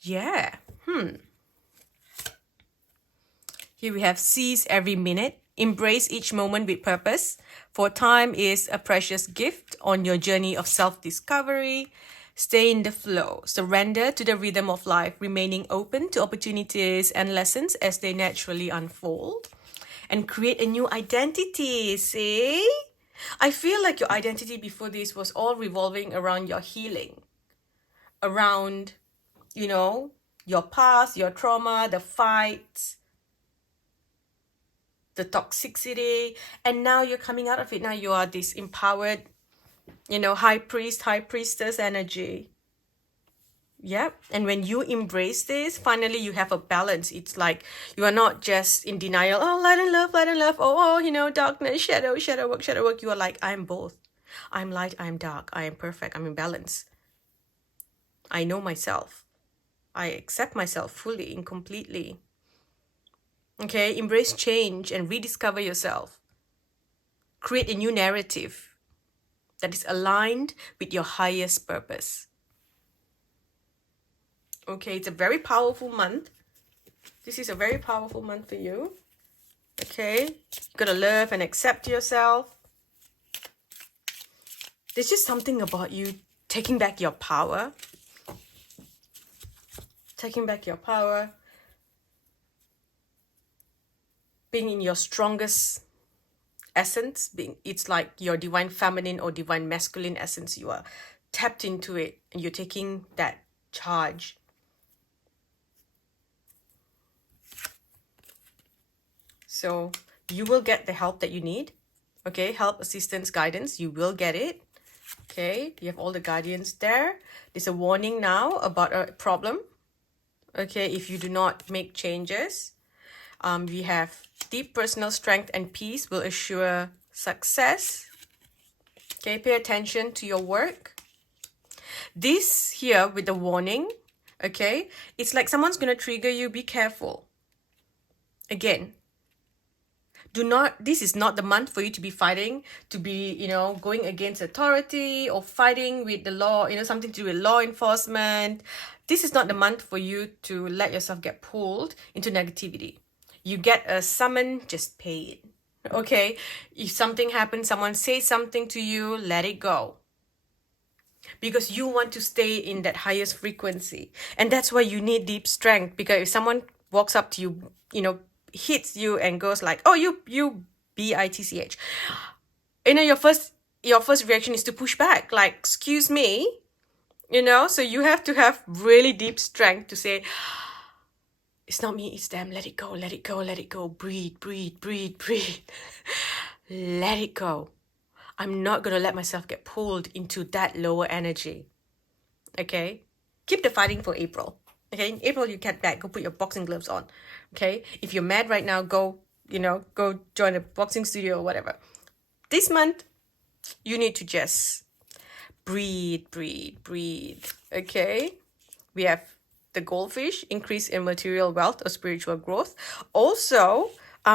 Yeah. Here we have seize every minute, embrace each moment with purpose, for time is a precious gift on your journey of self-discovery. Stay in the flow, surrender to the rhythm of life, remaining open to opportunities and lessons as they naturally unfold, and create a new identity. See? I feel like your identity before this was all revolving around your healing, around, you know, your past, your trauma, the fights, the toxicity, and now you're coming out of it. Now you are this empowered, you know, high priest, high priestess energy. Yep. And when you embrace this, finally you have a balance. It's like you are not just in denial. Oh, light and love, light and love. Oh, you know, darkness, shadow, shadow work, shadow work. You are like, I'm both. I'm light, I'm dark. I am perfect. I'm in balance. I know myself. I accept myself fully and completely. Okay. Embrace change and rediscover yourself. Create a new narrative that is aligned with your highest purpose. Okay, it's a very powerful month. This is a very powerful month for you. Okay, you gotta love and accept yourself. There's just something about you taking back your power. Taking back your power. Being in your strongest essence, it's like your divine feminine or divine masculine essence. You are tapped into it and you're taking that charge. So you will get the help that you need. Okay, help, assistance, guidance, you will get it. Okay, you have all the guardians there. There's a warning now about a problem. Okay, if you do not make changes. We have deep personal strength and peace will assure success. Okay, pay attention to your work. This here with the warning, okay, it's like someone's going to trigger you. Be careful. Again, this is not the month for you to be fighting, to be, you know, going against authority or fighting with the law, you know, something to do with law enforcement. This is not the month for you to let yourself get pulled into negativity. You get a summon, just pay it. Okay? If something happens, someone says something to you, let it go. Because you want to stay in that highest frequency. And that's why you need deep strength. Because if someone walks up to you, you know, hits you and goes like, oh, you bitch. You know, your first reaction is to push back. Like, excuse me. You know, so you have to have really deep strength to say, it's not me, it's them. Let it go, let it go, let it go. Breathe, breathe, breathe, breathe. Let it go. I'm not going to let myself get pulled into that lower energy. Okay? Keep the fighting for April. Okay? In April, you get back. Go put your boxing gloves on. Okay? If you're mad right now, go join a boxing studio or whatever. This month, you need to just breathe, breathe, breathe. Okay? We have the goldfish, increase in material wealth or spiritual growth. Also,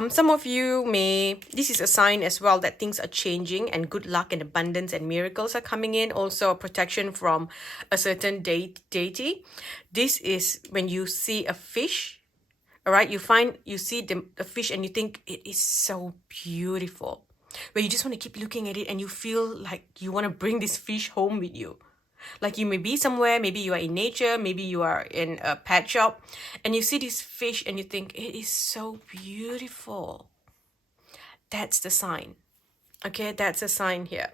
some of you this is a sign as well that things are changing and good luck and abundance and miracles are coming in. Also, protection from a certain deity. This is when you see a fish, all right, you see the fish and you think it is so beautiful, where you just want to keep looking at it and you feel like you want to bring this fish home with you. Like you may be somewhere, maybe you are in nature, maybe you are in a pet shop, and you see this fish and you think it is so beautiful. That's the sign. Okay, that's a sign here.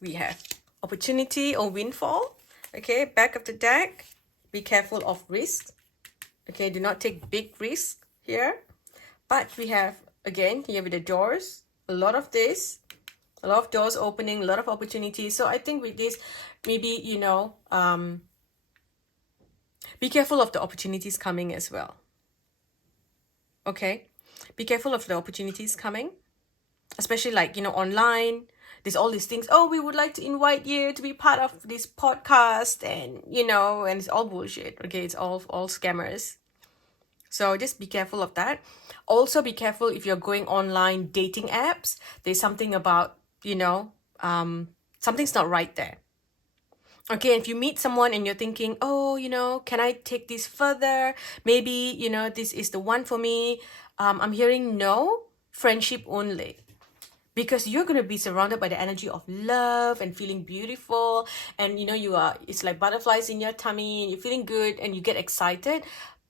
We have opportunity or windfall. Okay, back of the deck. Be careful of risk. Okay, do not take big risks here. But we have, again, here with the doors, a lot of this. A lot of doors opening, a lot of opportunities. So I think with this, maybe, be careful of the opportunities coming as well. Okay? Be careful of the opportunities coming. Especially like, online. There's all these things. Oh, we would like to invite you to be part of this podcast. And, and it's all bullshit. Okay? It's all scammers. So just be careful of that. Also be careful if you're going online dating apps. There's something about something's not right there. Okay, if you meet someone and you're thinking, oh, can I take this further? Maybe, this is the one for me. I'm hearing no, friendship only. Because you're going to be surrounded by the energy of love and feeling beautiful. And, it's like butterflies in your tummy and you're feeling good and you get excited.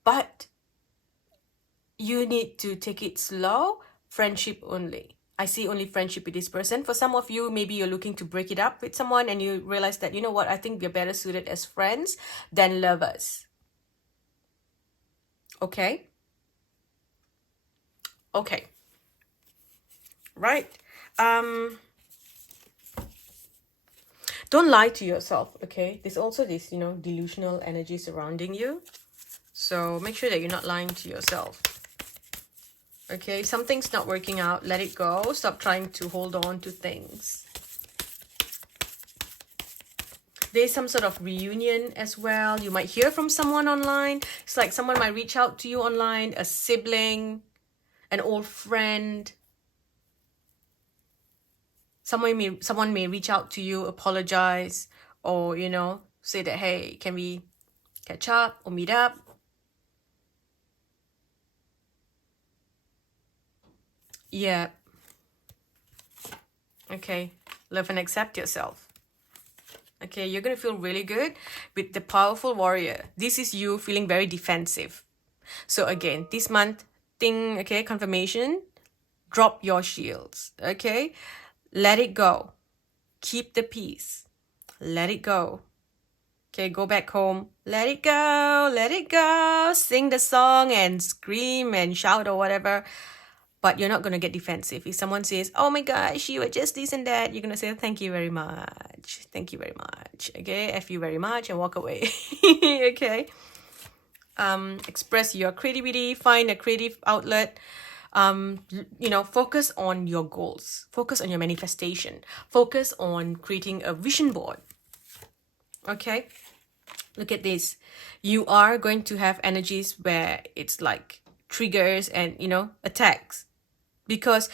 But you need to take it slow, friendship only. I see only friendship with this person. For some of you, maybe you're looking to break it up with someone and you realize that, you know what, I think we're better suited as friends than lovers. Okay? Okay. Right. Don't lie to yourself, okay? There's also this, delusional energy surrounding you. So make sure that you're not lying to yourself. Okay, something's not working out, let it go. Stop trying to hold on to things. There's some sort of reunion as well. You might hear from someone online. It's like someone might reach out to you online, a sibling, an old friend. Someone may reach out to you, apologize, or, say that, hey, can we catch up or meet up? Yeah. Okay. Love and accept yourself. Okay, you're going to feel really good with the powerful warrior. This is you feeling very defensive. So again, this month, confirmation, drop your shields. Okay, let it go. Keep the peace. Let it go. Okay, go back home. Let it go. Let it go. Sing the song and scream and shout or whatever. But you're not going to get defensive. If someone says, oh my gosh, you were just this and that, you're going to say, thank you very much. Thank you very much. Okay, F you very much and walk away. Okay. Express your creativity. Find a creative outlet. Focus on your goals. Focus on your manifestation. Focus on creating a vision board. Okay. Look at this. You are going to have energies where it's like triggers and, attacks. Because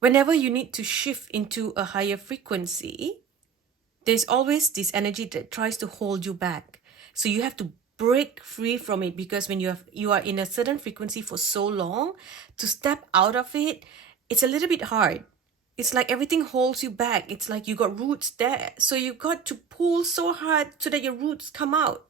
whenever you need to shift into a higher frequency, there's always this energy that tries to hold you back. So you have to break free from it, because when you are in a certain frequency for so long, to step out of it, it's a little bit hard. It's like everything holds you back. It's like you got roots there. So you got to pull so hard so that your roots come out.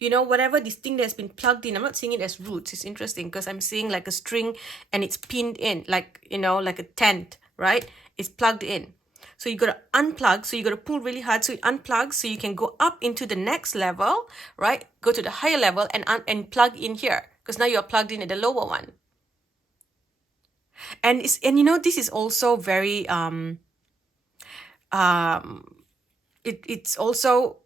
Whatever this thing that's been plugged in, I'm not seeing it as roots. It's interesting because I'm seeing like a string and it's pinned in, like, like a tent, right? It's plugged in. So you got to unplug. So you got to pull really hard so it unplugs so you can go up into the next level, right? Go to the higher level and plug in here, because now you're plugged in at the lower one. And this is also very it's also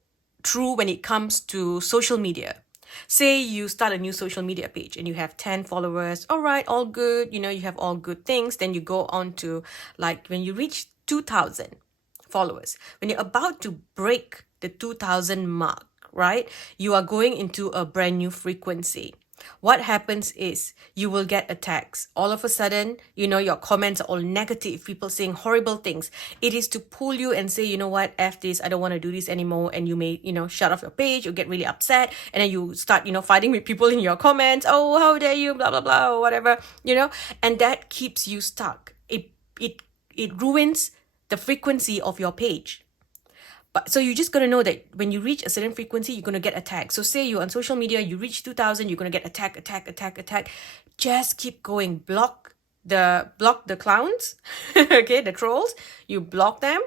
true when it comes to social media. Say you start a new social media page and you have 10 followers. All right, all good. You have all good things. Then you go on to, like, when you reach 2,000 followers, when you're about to break the 2,000 mark, right? You are going into a brand new frequency. What happens is you will get attacks. All of a sudden, your comments are all negative, people saying horrible things. It is to pull you and say, you know what, F this, I don't want to do this anymore. And you may, shut off your page or get really upset. And then you start, fighting with people in your comments. Oh, how dare you, blah, blah, blah, or whatever, and that keeps you stuck. It ruins the frequency of your page. But so you just got to know that when you reach a certain frequency, you're going to get attacked. So say you're on social media, you reach 2,000, you're going to get attack. Just keep going. Block the clowns, okay, the trolls. You block them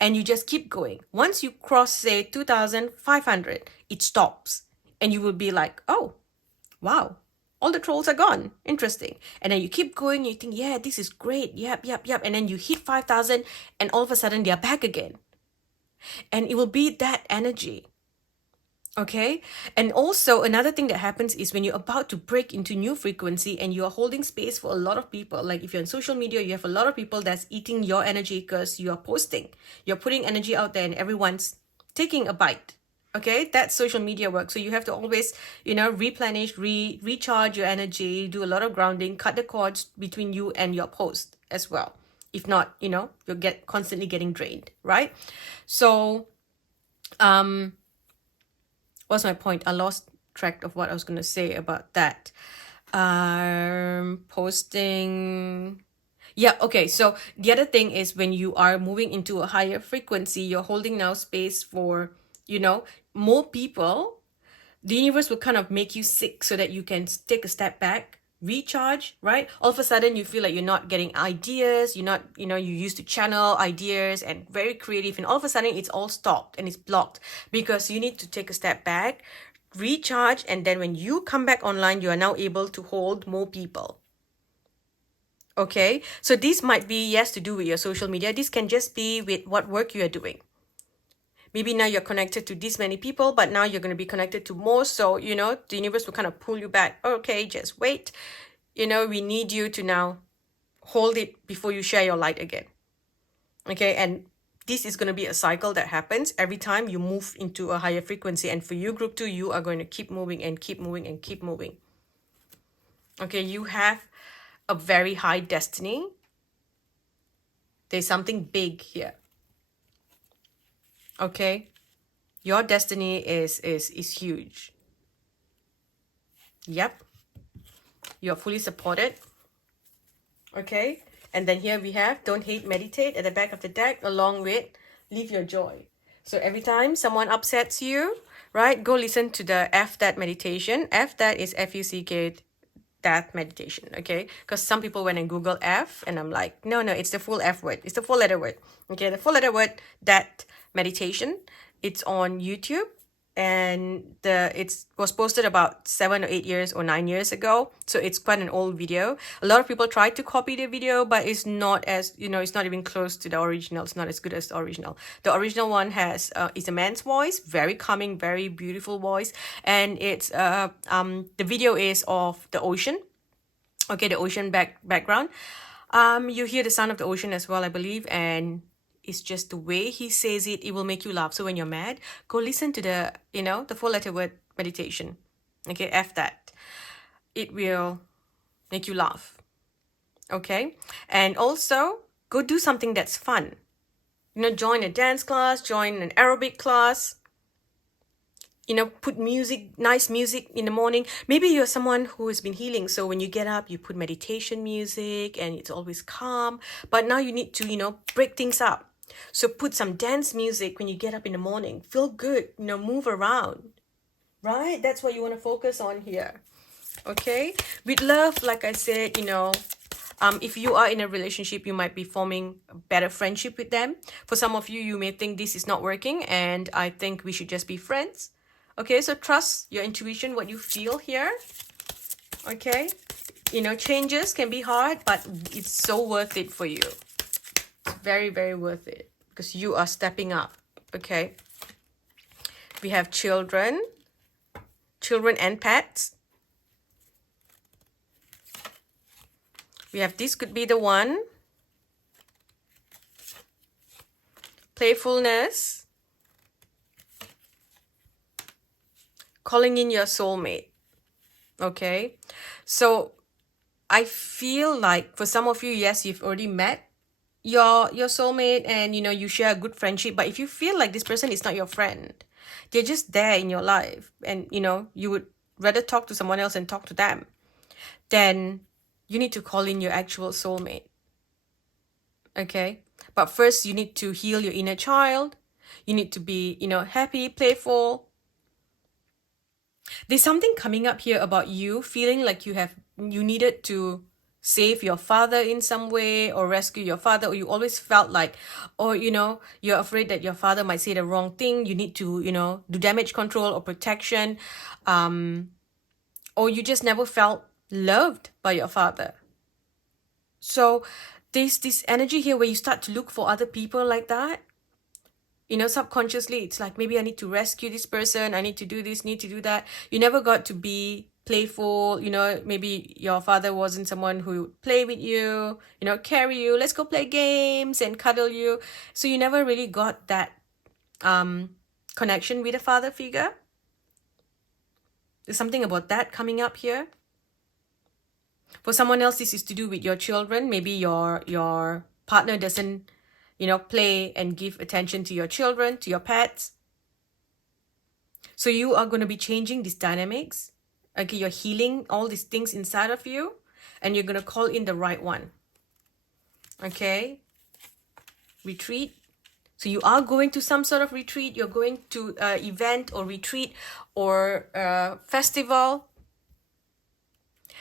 and you just keep going. Once you cross, say, 2,500, it stops. And you will be like, oh, wow, all the trolls are gone. Interesting. And then you keep going. You think, yeah, this is great. Yep. And then you hit 5,000 and all of a sudden they're back again. And it will be that energy. Okay. And also another thing that happens is when you're about to break into new frequency and you are holding space for a lot of people, like if you're on social media, you have a lot of people that's eating your energy because you are posting, you're putting energy out there and everyone's taking a bite. Okay, that's social media work. So you have to always, replenish, recharge your energy, do a lot of grounding, cut the cords between you and your post as well. If not, you'll get constantly getting drained, right? So, what's my point? I lost track of what I was going to say about that. Posting. Yeah, okay. So the other thing is when you are moving into a higher frequency, you're holding now space for, more people. The universe will kind of make you sick so that you can take a step back, recharge, right? All of a sudden you feel like you're not getting ideas, you're not, you used to channel ideas and very creative, and all of a sudden it's all stopped and it's blocked because you need to take a step back, recharge, and then when you come back online, you are now able to hold more people. Okay, so this might be, yes, to do with your social media. This can just be with what work you are doing. Maybe now you're connected to this many people, but now you're going to be connected to more. So, the universe will kind of pull you back. Okay, just wait. We need you to now hold it before you share your light again. Okay, and this is going to be a cycle that happens every time you move into a higher frequency. And for you, group 2, you are going to keep moving and keep moving and keep moving. Okay, you have a very high destiny. There's something big here. Okay, your destiny is huge. Yep, you're fully supported. Okay, and then here we have don't hate, meditate at the back of the deck, along with live your joy. So every time someone upsets you, right, go listen to the F that meditation. F that is F-U-C-K, that meditation. Okay, because some people went and Google F and I'm like, no, it's the full F word, it's the full letter word. Okay, the full letter word, that meditation. It's on YouTube and it was posted about 7 or 8 years or 9 years ago. So it's quite an old video. A lot of people tried to copy the video, but it's not as, it's not even close to the original. It's not as good as the original. The original one is a man's voice, very calming, very beautiful voice. And it's, the video is of the ocean. Okay, the ocean background. You hear the sound of the ocean as well, I believe. And it's just the way he says it, it will make you laugh. So when you're mad, go listen to the, the 4-letter word meditation. Okay, F that. It will make you laugh. Okay, and also go do something that's fun. Join a dance class, join an aerobic class. Put music, nice music in the morning. Maybe you're someone who has been healing. So when you get up, you put meditation music and it's always calm. But now you need to, break things up. So put some dance music when you get up in the morning. Feel good, move around, right? That's what you want to focus on here. Okay. With love, like I said, if you are in a relationship, you might be forming a better friendship with them. For some of you, you may think this is not working and I think we should just be friends. Okay, so trust your intuition, what you feel here. Okay, changes can be hard, but it's so worth it for you. It's very, very worth it because you are stepping up. Okay, we have children and pets. We have this could be the one. Playfulness. calling in your soulmate. Okay, so I feel like for some of you, yes, you've already met your soulmate, and you share a good friendship. But if you feel like this person is not your friend, they're just there in your life, and you would rather talk to someone else and talk to them, then you need to call in your actual soulmate. Okay, but first you need to heal your inner child. You need to be happy, playful. There's something coming up here about you feeling like you needed to save your father in some way, or rescue your father, or you always felt like, or you're afraid that your father might say the wrong thing. You need to do damage control or protection, or you just never felt loved by your father. So there's this energy here where you start to look for other people like that. Subconsciously, it's like, maybe I need to rescue this person, I need to do this, need to do that. You never got to be playful. Maybe your father wasn't someone who would play with you, carry you, let's go play games and cuddle you. So you never really got that connection with a father figure. There's something about that coming up here. For someone else, this is to do with your children. Maybe your partner doesn't play and give attention to your children, to your pets. So you are going to be changing these dynamics. Okay, you're healing all these things inside of you, and you're going to call in the right one. Okay, retreat. So you are going to some sort of retreat. You're going to an event or retreat or a festival.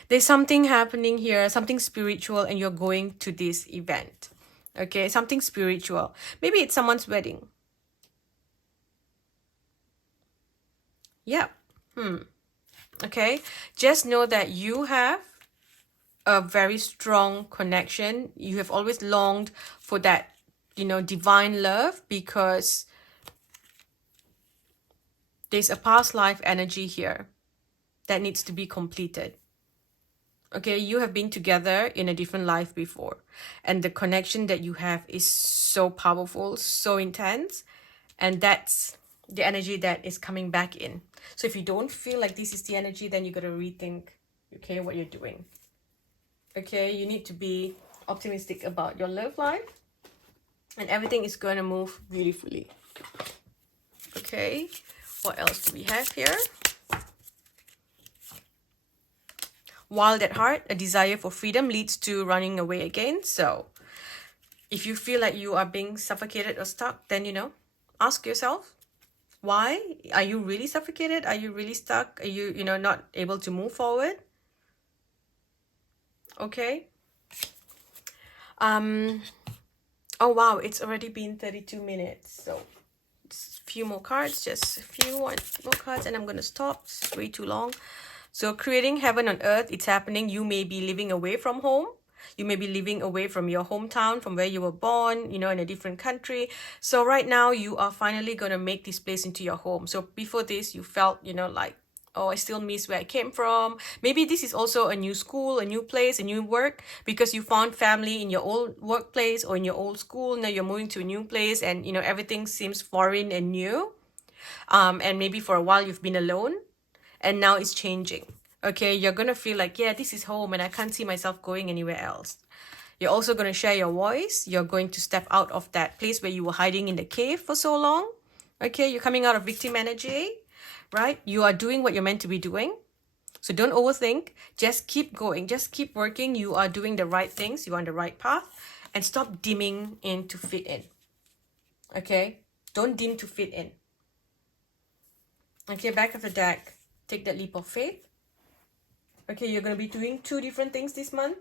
There's something happening here, something spiritual, and you're going to this event. Okay, something spiritual. Maybe it's someone's wedding. Yeah. Okay, just know that you have a very strong connection. You have always longed for that, divine love, because there's a past life energy here that needs to be completed. Okay, you have been together in a different life before, and the connection that you have is so powerful, so intense, and that's the energy that is coming back in. So if you don't feel like this is the energy, then you got to rethink, okay, what you're doing. Okay, you need to be optimistic about your love life, and everything is going to move beautifully. Okay, what else do we have here? Wild at heart, a desire for freedom leads to running away again. So if you feel like you are being suffocated or stuck, then, ask yourself, why? Are you really suffocated? Are you really stuck? Are you, not able to move forward? Okay. Oh, wow. It's already been 32 minutes. So it's a few more cards, just a few more cards, and I'm going to stop. It's way too long. So creating heaven on earth, it's happening. You may be living away from home. You may be living away from your hometown, from where you were born, in a different country. So right now you are finally going to make this place into your home. So before this, you felt, like, oh, I still miss where I came from. Maybe this is also a new school, a new place, a new work, because you found family in your old workplace or in your old school. Now you're moving to a new place, and, everything seems foreign and new. And maybe for a while you've been alone. And now it's changing. Okay, you're going to feel like, yeah, this is home and I can't see myself going anywhere else. You're also going to share your voice. You're going to step out of that place where you were hiding in the cave for so long. Okay, you're coming out of victim energy, right? You are doing what you're meant to be doing. So don't overthink. Just keep going. Just keep working. You are doing the right things. You're on the right path. And stop dimming in to fit in. Okay, don't dim to fit in. Okay, back of the deck. Take that leap of faith. Okay, you're going to be doing 2 different things this month.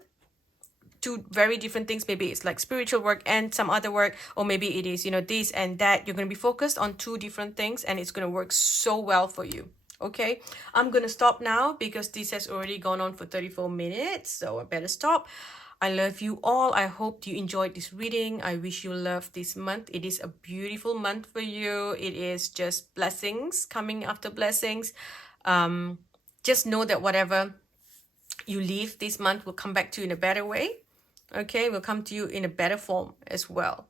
2 very different things. Maybe it's like spiritual work and some other work, or maybe it is, this and that. You're going to be focused on 2 different things, and it's going to work so well for you. Okay, I'm going to stop now because this has already gone on for 34 minutes. So I better stop. I love you all. I hope you enjoyed this reading. I wish you love this month. It is a beautiful month for you. It is just blessings coming after blessings. Just know that whatever you leave this month will come back to you in a better way. Okay, will come to you in a better form as well.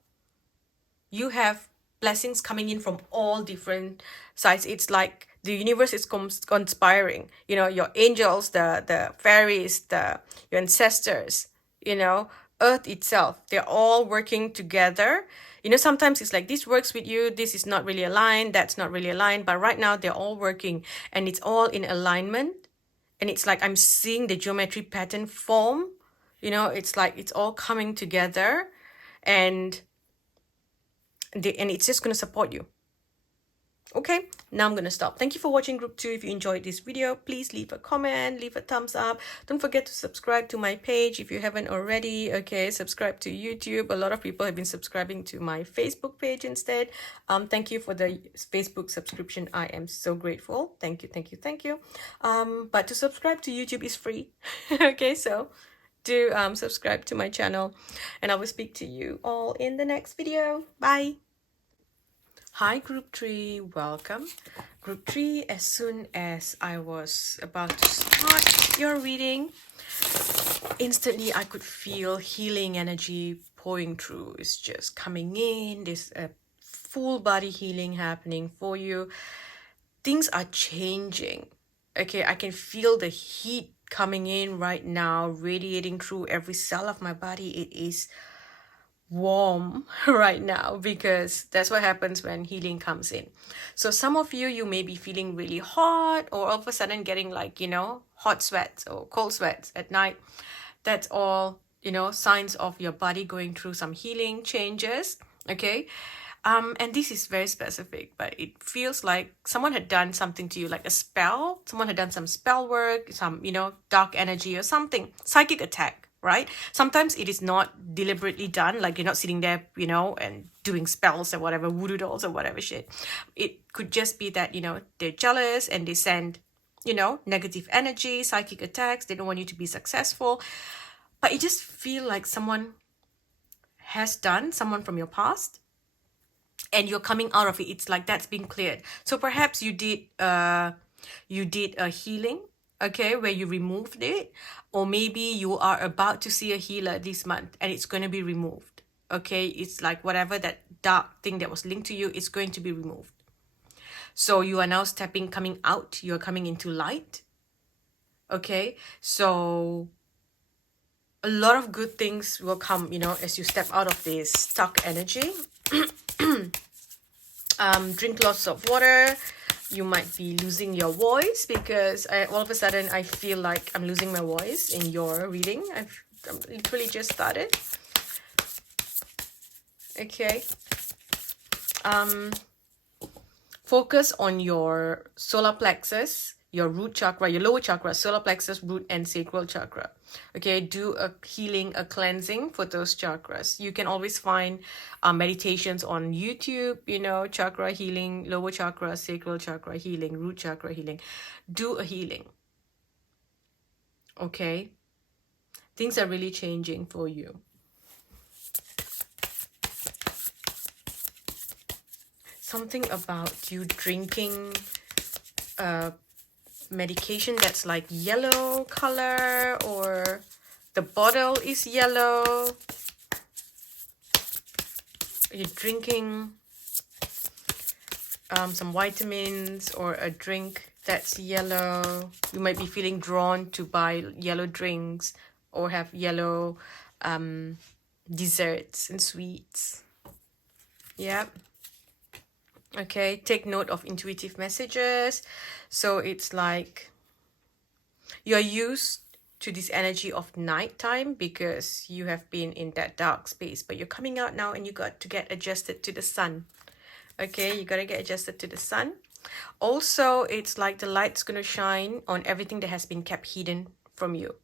You have blessings coming in from all different sides. It's like The universe is conspiring, you know, your angels, the fairies, your ancestors, you know, earth itself, they're all working together. You know, sometimes it's like this works with you, this is not really aligned, that's not really aligned, but right now they're all working and it's all in alignment. And it's like I'm seeing the geometry pattern form, you know, it's like it's all coming together, and it's just going to support you. Okay, now I'm going to stop. Thank you for watching group 2. If you enjoyed this video, please leave a comment, leave a thumbs up. Don't forget to subscribe to my page if you haven't already. Okay, subscribe to YouTube. A lot of people have been subscribing to my Facebook page instead. Thank you for the Facebook subscription. I am so grateful. Thank you, thank you, thank you. But to subscribe to YouTube is free. Okay, so do subscribe to my channel, and I will speak to you all in the next video. Bye. Hi group 3, welcome. Group 3, as soon as I was about to start your reading, instantly I could feel healing energy pouring through. It's just coming in. There's a full body healing happening for you. Things are changing. Okay, I can feel the heat coming in right now, radiating through every cell of my body. It is warm right now because that's what happens when healing comes in. So some of you may be feeling really hot, or all of a sudden getting like, you know, hot sweats or cold sweats at night. That's all, you know, signs of your body going through some healing changes. Okay, and this is very specific, but it feels like someone had done something to you, like a spell. Someone had done some spell work, some, you know, dark energy or something, psychic attack, right? Sometimes it is not deliberately done, like you're not sitting there, you know, and doing spells or whatever, voodoo dolls or whatever shit. It could just be that, you know, they're jealous and they send, you know, negative energy, psychic attacks. They don't want you to be successful. But you just feel like someone from your past, and you're coming out of it. It's like that's been cleared. So perhaps you did a healing, okay, where you removed it, or maybe you are about to see a healer this month and it's going to be removed. Okay, it's like whatever that dark thing that was linked to you, it's going to be removed. So you are now coming out. You're coming into light. Okay, so a lot of good things will come, you know, as you step out of this stuck energy. Drink lots of water. You might be losing your voice because all of a sudden I feel like I'm losing my voice in your reading. I've literally just started. Okay. Focus on your solar plexus, your root chakra, your lower chakra, solar plexus, root, and sacral chakra. Okay, do a healing, a cleansing for those chakras. You can always find meditations on YouTube, you know, chakra healing, lower chakra, sacral chakra healing, root chakra healing. Do a healing. Okay, things are really changing for you. Something about you drinking medication that's like yellow color, or the bottle is yellow. You're drinking some vitamins or a drink that's yellow. You might be feeling drawn to buy yellow drinks or have yellow desserts and sweets. Yeah. Okay, take note of intuitive messages. So it's like you're used to this energy of nighttime because you have been in that dark space, but you're coming out now and you got to get adjusted to the sun. Okay, you got to get adjusted to the sun. Also, it's like the light's going to shine on everything that has been kept hidden from you.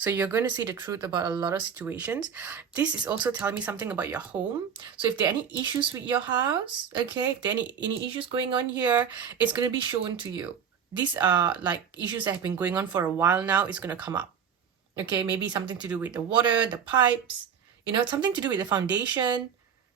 So you're going to see the truth about a lot of situations. This is also telling me something about your home. So if there are any issues with your house, okay, if there are any issues going on here, it's going to be shown to you. These are like issues that have been going on for a while now. It's going to come up. Okay, maybe something to do with the water, the pipes, you know, something to do with the foundation.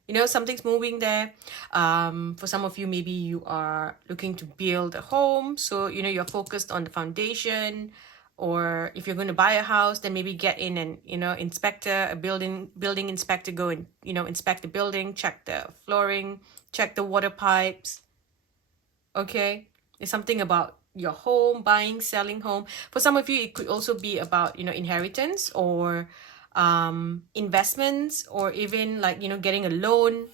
You know, something's moving there. For some of you, maybe you are looking to build a home. So, you know, you're focused on the foundation. Or if you're going to buy a house, then maybe get in and, you know, building inspector, go and, you know, inspect the building, check the flooring, check the water pipes. Okay, it's something about your home, buying, selling home. For some of you, it could also be about, inheritance or investments, or even like, getting a loan,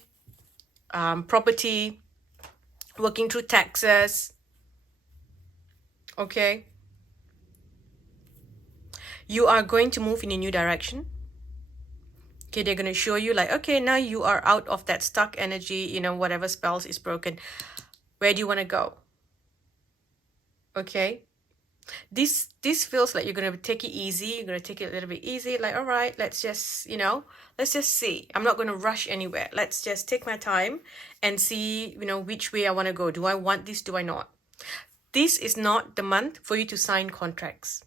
property, working through taxes. Okay, you are going to move in a new direction. Okay, they're going to show you like, okay, now you are out of that stuck energy, whatever spells is broken. Where do you want to go? Okay, this feels like you're going to take it easy. You're going to take it a little bit easy. Like, all right, let's just, let's just see. I'm not going to rush anywhere. Let's just take my time and see, which way I want to go. Do I want this? Do I not? This is not the month for you to sign contracts.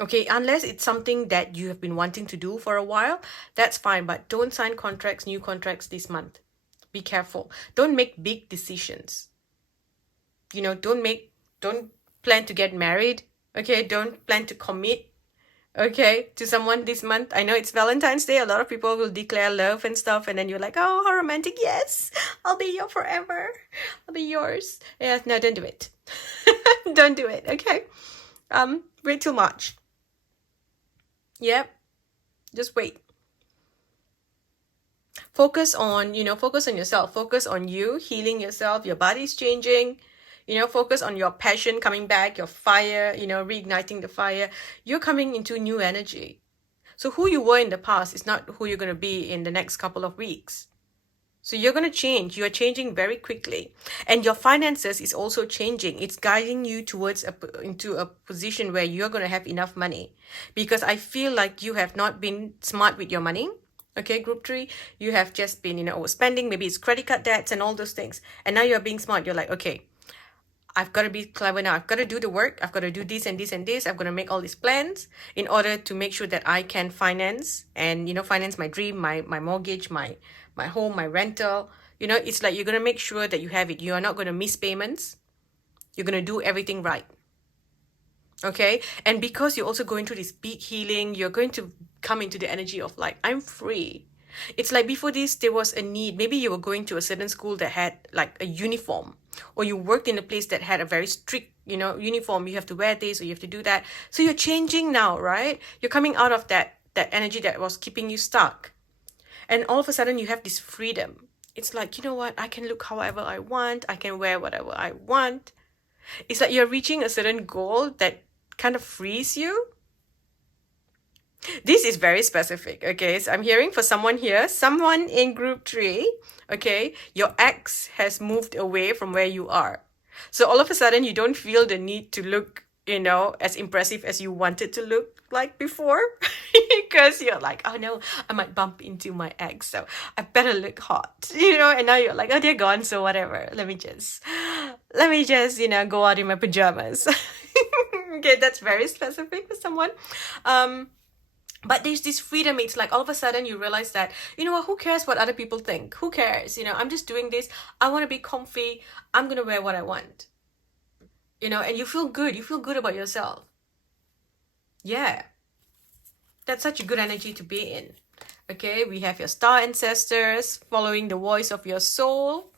Okay, unless it's something that you have been wanting to do for a while, that's fine. But don't sign contracts, new contracts this month. Be careful. Don't make big decisions. Don't plan to get married. Okay, don't plan to commit, okay, to someone this month. I know it's Valentine's Day. A lot of people will declare love and stuff, and then you're like, oh, how romantic. Yes, I'll be your forever. I'll be yours. Yeah, no, don't do it. Don't do it, okay? Wait too much. Yep, just wait. Focus on yourself. Focus on you healing yourself. Your body's changing. Focus on your passion coming back, your fire, reigniting the fire. You're coming into new energy. So who you were in the past is not who you're going to be in the next couple of weeks. So you're going to change. You're changing very quickly. And your finances is also changing. It's guiding you towards into a position where you're going to have enough money. Because I feel like you have not been smart with your money. Okay, group 3, you have just been, overspending. Maybe it's credit card debts and all those things. And now you're being smart. You're like, okay, I've got to be clever now. I've got to do the work. I've got to do this and this and this. I've got to make all these plans in order to make sure that I can finance and, finance my dream, my mortgage, my home, my rental. It's like you're going to make sure that you have it. You are not going to miss payments. You're going to do everything right. Okay? And because you're also going through this big healing, you're going to come into the energy of like, I'm free. It's like before this, there was a need. Maybe you were going to a certain school that had like a uniform, or you worked in a place that had a very strict, uniform. You have to wear this or you have to do that. So you're changing now, right? You're coming out of that energy that was keeping you stuck. And all of a sudden you have this freedom. It's like, you know what? I can look however I want. I can wear whatever I want. It's like you're reaching a certain goal that kind of frees you. This is very specific, okay? So I'm hearing for someone here, someone in group 3, okay? Your ex has moved away from where you are. So all of a sudden, you don't feel the need to look, as impressive as you wanted to look like before. Because you're like, oh no, I might bump into my ex, so I better look hot, and now you're like, oh, they're gone, so whatever. Let me just, go out in my pajamas. Okay, that's very specific for someone. But there's this freedom. It's like all of a sudden you realize that, what, who cares what other people think? Who cares? I'm just doing this. I want to be comfy. I'm going to wear what I want. And you feel good. You feel good about yourself. Yeah. That's such a good energy to be in. Okay, we have your star ancestors following the voice of your soul.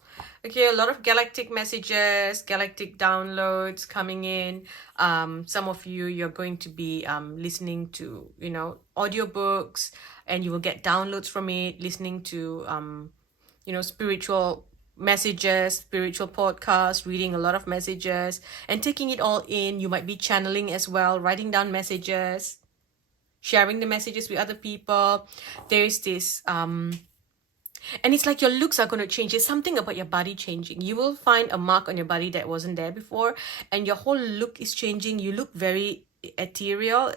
Okay, a lot of galactic messages, galactic downloads coming in. Some of you're going to be listening to, audiobooks, and you will get downloads from it, listening to, spiritual messages, spiritual podcasts, reading a lot of messages, and taking it all in. You might be channeling as well, writing down messages, sharing the messages with other people. There is this... and it's like your looks are going to change. There's something about your body changing. You will find a mark on your body that wasn't there before, and your whole look is changing. You look very ethereal,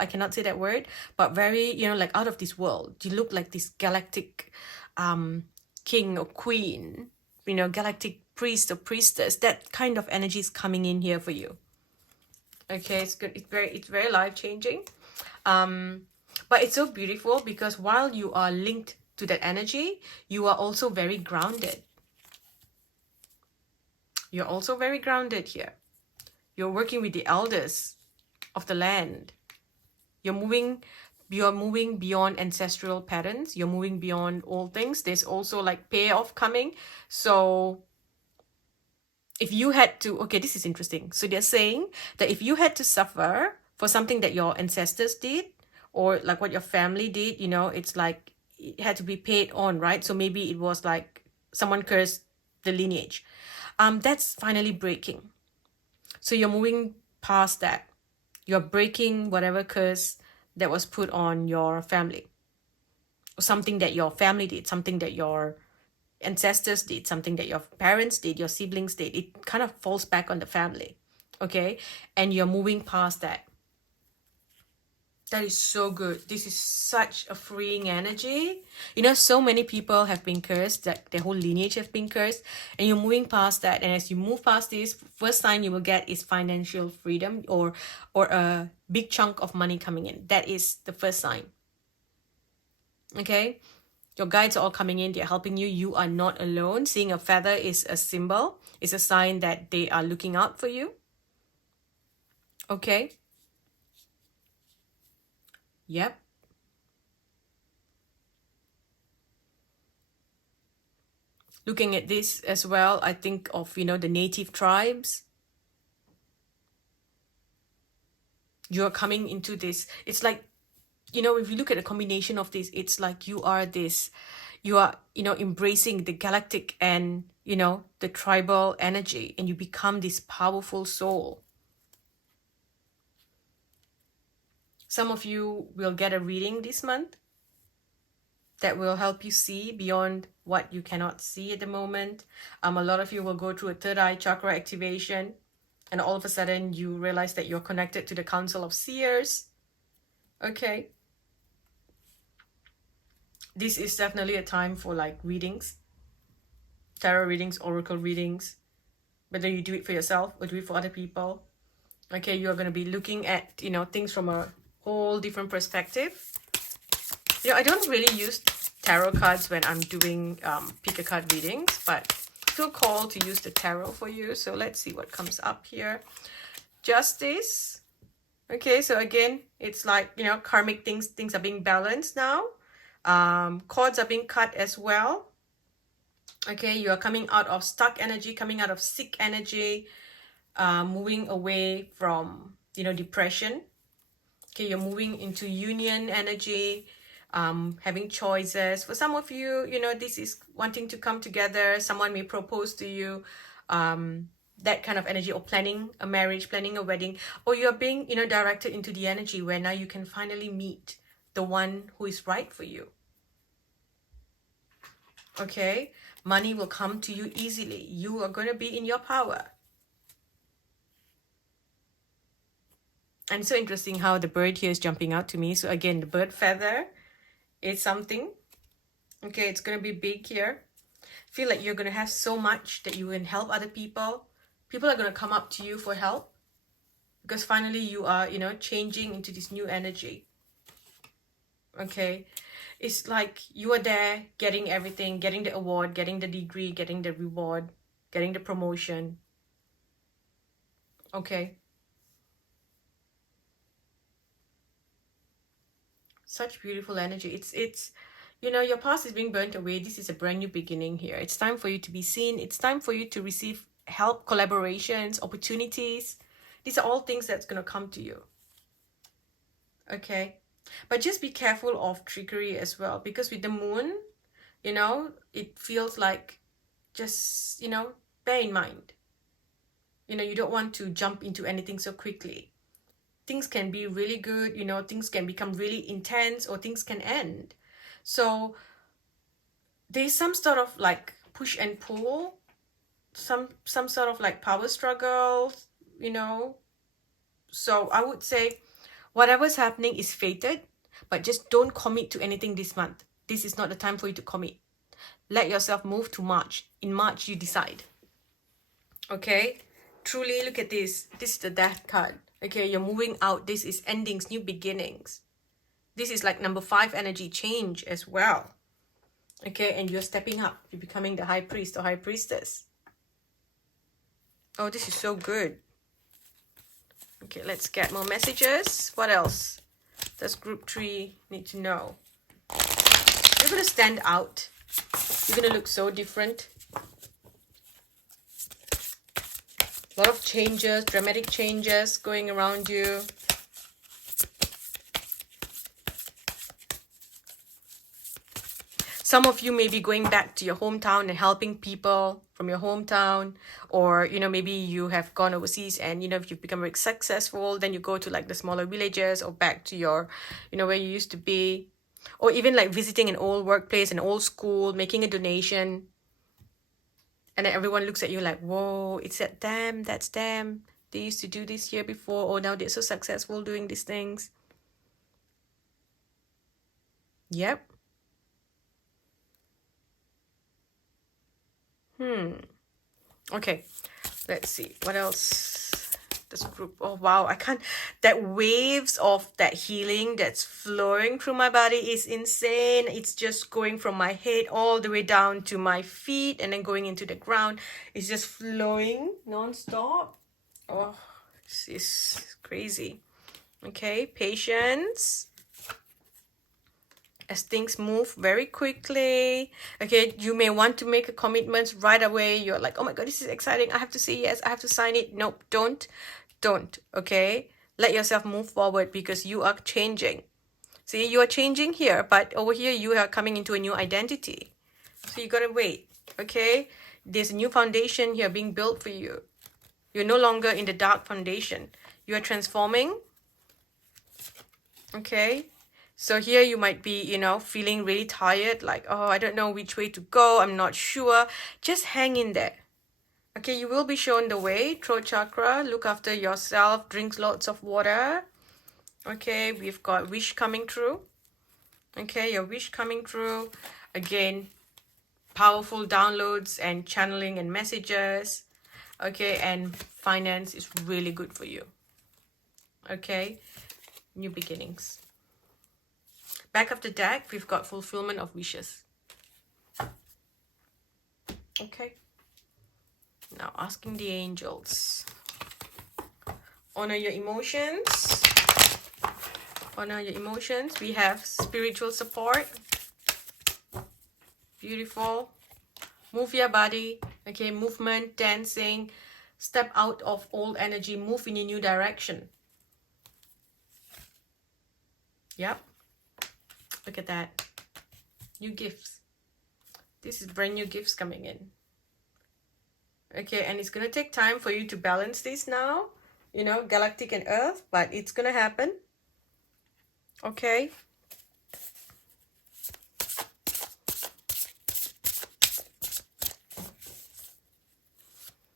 I cannot say that word, but very, like out of this world. You look like this galactic king or queen, galactic priest or priestess. That kind of energy is coming in here for you. Okay, it's good. It's very life-changing. But it's so beautiful because while you are linked to that energy, you are also very grounded. You're also very grounded here. You're working with the elders of the land. You're moving beyond ancestral patterns. You're moving beyond old things. There's also like payoff coming. So if you had to, okay, this is interesting. So they're saying that if you had to suffer for something that your ancestors did, or like what your family did, you know, it's like it had to be paid on, right? So maybe it was like someone cursed the lineage. That's finally breaking. So you're moving past that. You're breaking whatever curse that was put on your family. Or something that your family did, something that your ancestors did, something that your parents did, your siblings did. It kind of falls back on the family. Okay? And you're moving past that. That is so good. This is such a freeing energy. You know, so many people have been cursed, that their whole lineage have been cursed, and you're moving past that. And as you move past this, first sign you will get is financial freedom, or a big chunk of money coming in. That is the first sign. Okay? Your guides are all coming in. They're helping you. You are not alone. Seeing a feather is a symbol. It's a sign that they are looking out for you. Okay? Yep. Looking at this as well, I think of, you know, the native tribes. You're coming into this. It's like, you know, if you look at the combination of this, it's like you are, you know, embracing the galactic and, you know, the tribal energy, and you become this powerful soul. Some of you will get a reading this month that will help you see beyond what you cannot see at the moment. A lot of you will go through a third eye chakra activation, and all of a sudden you realize that you're connected to the Council of Seers. Okay. This is definitely a time for like readings, tarot readings, oracle readings, whether you do it for yourself or do it for other people. Okay, you're going to be looking at, you know, things from a whole different perspective. You know, I don't really use tarot cards when I'm doing pick a card readings, but feel called to use the tarot for you. So let's see what comes up here. Justice. Okay, so again, it's like, you know, karmic things are being balanced now. Cords are being cut as well. Okay, you are coming out of stuck energy, coming out of sick energy, moving away from, you know, depression. Okay, you're moving into union energy, having choices. For some of you, you know, this is wanting to come together. Someone may propose to you, that kind of energy, or planning a marriage, planning a wedding, or you're being, you know, directed into the energy where now you can finally meet the one who is right for you. Okay, money will come to you easily. You are going to be in your power. And it's so interesting how the bird here is jumping out to me. So again, the bird feather is something. Okay, it's going to be big here. Feel like you're going to have so much that you can help other people. People are going to come up to you for help, because finally you are, you know, changing into this new energy. Okay, it's like you are there getting everything, getting the award, getting the degree, getting the reward, getting the promotion. Okay. Such beautiful energy. It's you know, your past is being burnt away. This is a brand new beginning here. It's time for you to be seen. It's time for you to receive help, collaborations, opportunities. These are all things that's going to come to you. Okay. But just be careful of trickery as well, because with the moon, you know, it feels like, just, you know, bear in mind, you know, you don't want to jump into anything so quickly. Things can be really good, you know, things can become really intense, or things can end. So there's some sort of like push and pull, some sort of like power struggle, you know. So I would say whatever's happening is fated, but just don't commit to anything this month. This is not the time for you to commit. Let yourself move to March. In March, you decide. Okay? Truly, look at this. This is the Death card. Okay, you're moving out. This is endings, new beginnings. This is like number 5 energy, change as well. Okay, and you're stepping up. You're becoming the high priest or high priestess. Oh, this is so good. Okay, let's get more messages. What else does group 3 need to know? You're going to stand out. You're going to look so different. A lot of changes, dramatic changes going around you. Some of you may be going back to your hometown and helping people from your hometown, or maybe you have gone overseas and if you've become very successful, then you go to like the smaller villages or back to your where you used to be, or even like visiting an old workplace, an old school, making a donation, and then everyone looks at you like, whoa, it's that them, that's them, they used to do this here before, or now they're so successful doing these things. Yep. Okay, let's see what else. This group, oh wow, I can't, that waves of that healing that's flowing through my body is insane. It's just going from my head all the way down to my feet and then going into the ground. It's just flowing non-stop. Oh, this is crazy. Okay, patience as things move very quickly. Okay, you may want to make a commitment right away. You're like, oh my god, this is exciting, I have to say yes, I have to sign it. Nope, don't. Okay, let yourself move forward, because you are changing. See, you are changing here, but over here you are coming into a new identity, so you gotta wait. Okay, there's a new foundation here being built for you. You're no longer in the dark foundation, you are transforming. Okay, so here you might be, feeling really tired, like, oh, I don't know which way to go, I'm not sure. Just hang in there. Okay, you will be shown the way. Throat chakra, look after yourself, drink lots of water. Okay, we've got wish coming true. Okay, your wish coming true. Again, powerful downloads and channeling and messages. Okay, and finance is really good for you. Okay, new beginnings. Back of the deck, we've got fulfillment of wishes. Okay. Now asking the angels. Honor your emotions. Honor your emotions. We have spiritual support. Beautiful. Move your body. Okay, movement, dancing. Step out of old energy. Move in a new direction. Yep. Look at that. New gifts. This is brand new gifts coming in. Okay, and it's going to take time for you to balance this now. Galactic and Earth, but it's going to happen. Okay.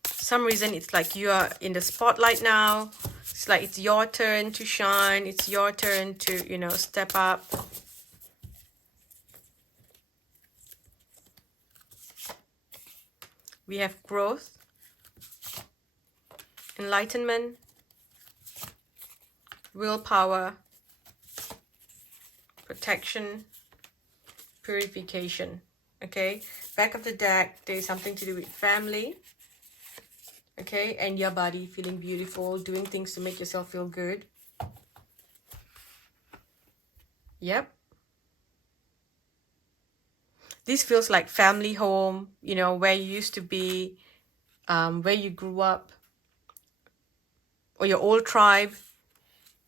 Some reason it's like you are in the spotlight now. It's like it's your turn to shine. It's your turn to, step up. We have growth, enlightenment, willpower, protection, purification. Okay, back of the deck, there is something to do with family. Okay, and your body feeling beautiful, doing things to make yourself feel good. Yep. This feels like family home, where you used to be, where you grew up, or your old tribe.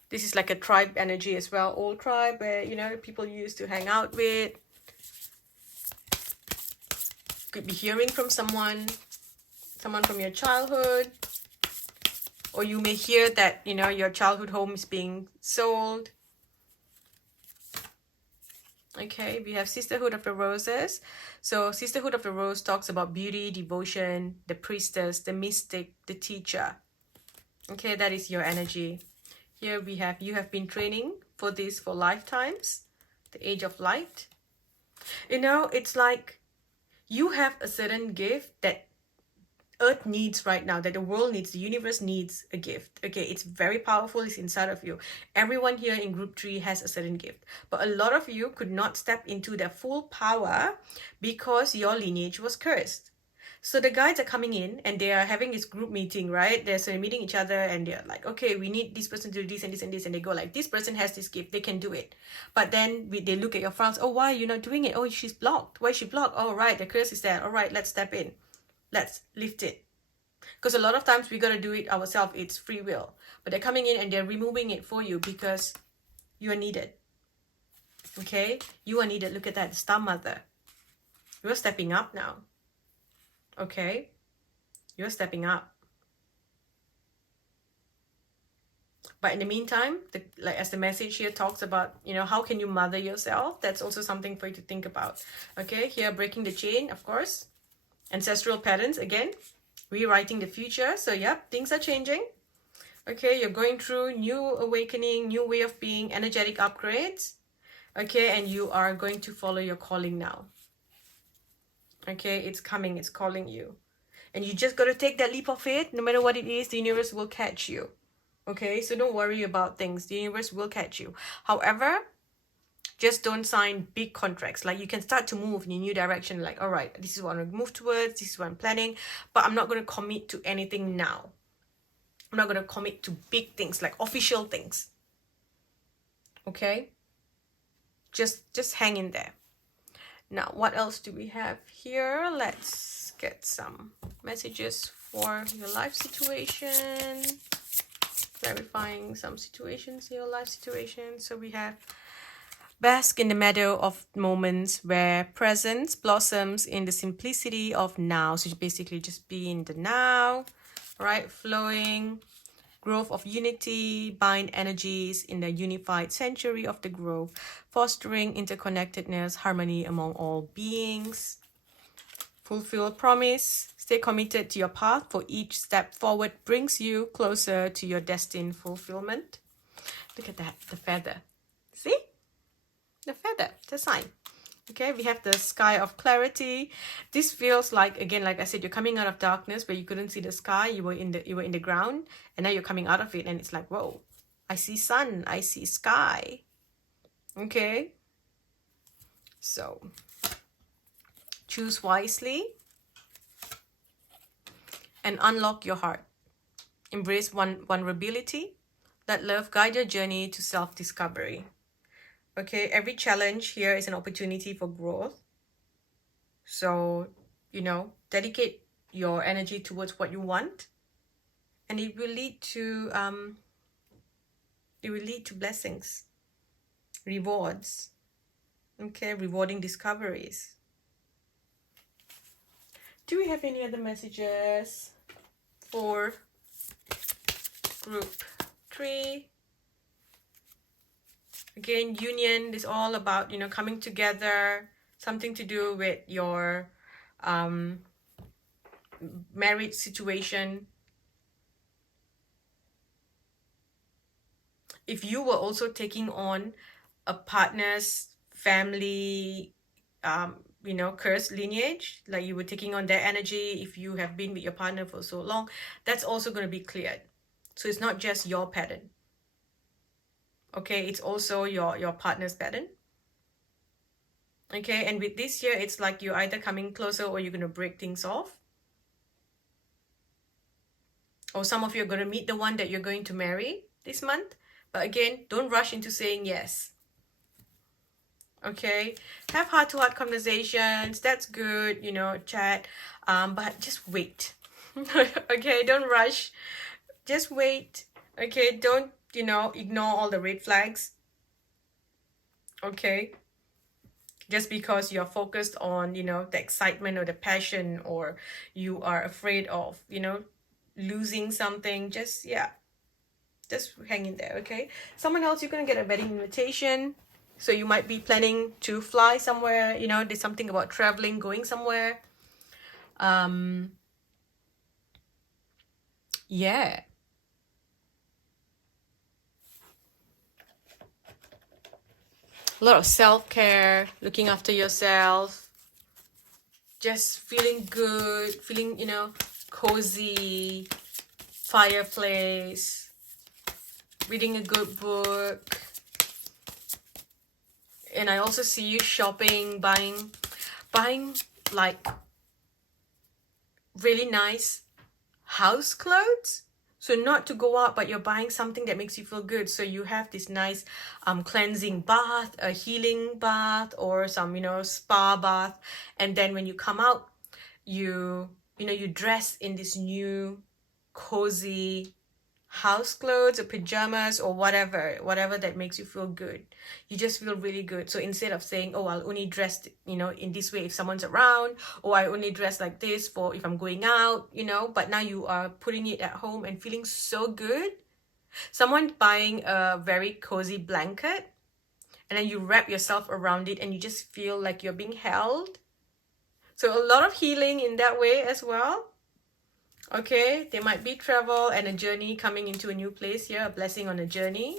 This is like a tribe energy as well. Old tribe where, people you used to hang out with. Could be hearing from someone from your childhood. Or you may hear that, your childhood home is being sold. Okay, we have Sisterhood of the Roses. So Sisterhood of the Rose talks about beauty, devotion, the priestess, the mystic, the teacher. Okay, that is your energy. Here we have, you have been training for this for lifetimes. The Age of Light. It's like you have a certain gift that Earth needs right now, that the world needs, the universe needs a gift. Okay, it's very powerful, it's inside of you. Everyone here in group 3 has a certain gift, but a lot of you could not step into their full power because your lineage was cursed. So the guides are coming in and they are having this group meeting, right? They're meeting each other and they're like, okay, we need this person to do this and this and this, and they go like, this person has this gift, they can do it. But then they look at your files. Oh, why are you not doing it? Oh, she's blocked. Why is she blocked? Oh, right, the curse is there. All right, let's step in. Let's lift it. Because a lot of times we got to do it ourselves. It's free will. But they're coming in and they're removing it for you because you are needed. Okay? You are needed. Look at that. Star Mother. You're stepping up now. Okay? You're stepping up. But in the meantime, like as the message here talks about, you know, how can you mother yourself? That's also something for you to think about. Okay? Here, breaking the chain, of course. Ancestral patterns, again. Rewriting the future. So, yep, things are changing. Okay, you're going through new awakening, new way of being, energetic upgrades. Okay, and you are going to follow your calling now. Okay, it's coming, it's calling you. And you just got to take that leap of faith. No matter what it is, the universe will catch you. Okay, so don't worry about things. The universe will catch you. However, just don't sign big contracts. Like, you can start to move in a new direction. Like, all right, this is what I'm going to move towards. This is what I'm planning. But I'm not going to commit to anything now. I'm not going to commit to big things, like official things. Okay? Just hang in there. Now, what else do we have here? Let's get some messages for your life situation. Clarifying some situations, your life situation. So we have bask in the meadow of moments where presence blossoms in the simplicity of now. So basically just be in the now, right? Flowing. Growth of unity, bind energies in the unified sanctuary of the grove, fostering interconnectedness, harmony among all beings. Fulfill promise, stay committed to your path, for each step forward brings you closer to your destined fulfillment. Look at that, the feather. See? The feather, the sign. Okay, we have the sky of clarity. This feels like, again, like I said, you're coming out of darkness where you couldn't see the sky. You were in the ground, and now you're coming out of it, and it's like, whoa, I see sun, I see sky. Okay, so choose wisely and unlock your heart. Embrace vulnerability. Let love guide your journey to self-discovery. Okay, every challenge here is an opportunity for growth. So, you know, dedicate your energy towards what you want, and it will lead to blessings, rewards. Okay, rewarding discoveries. Do we have any other messages for group 3? Again, union is all about, you know, coming together, something to do with your marriage situation. If you were also taking on a partner's family, you know, cursed lineage, like you were taking on their energy, if you have been with your partner for so long, that's also going to be cleared. So it's not just your pattern. Okay, it's also your partner's pattern. Okay, and with this year, it's like you're either coming closer or you're going to break things off. Or some of you are going to meet the one that you're going to marry this month. But again, don't rush into saying yes. Okay, have heart-to-heart conversations. That's good, you know, chat. But just wait. Okay, don't rush. Just wait. Okay, don't, you know, ignore all the red flags. Okay, just because you're focused on, you know, the excitement or the passion, or you are afraid of, you know, losing something, just hang in there. Okay, someone else, you're gonna get a wedding invitation, so you might be planning to fly somewhere, you know, there's something about traveling, going somewhere. Yeah, a lot of self-care, looking after yourself, just feeling good, feeling, you know, cozy, fireplace, reading a good book. And I also see you shopping, buying like really nice house clothes. So not to go out, but you're buying something that makes you feel good. So you have this nice cleansing bath, a healing bath, or some, you know, spa bath. And then when you come out, you you know, you dress in this new cozy house clothes or pajamas or whatever that makes you feel good. You just feel really good. So instead of saying, oh, I'll only dress, you know, in this way if someone's around, or I only dress like this for if I'm going out, you know, but now you are putting it at home and feeling so good. Someone buying a very cozy blanket and then you wrap yourself around it and you just feel like you're being held. So a lot of healing in that way as well. Okay, there might be travel and a journey coming into a new place here, a blessing on a journey.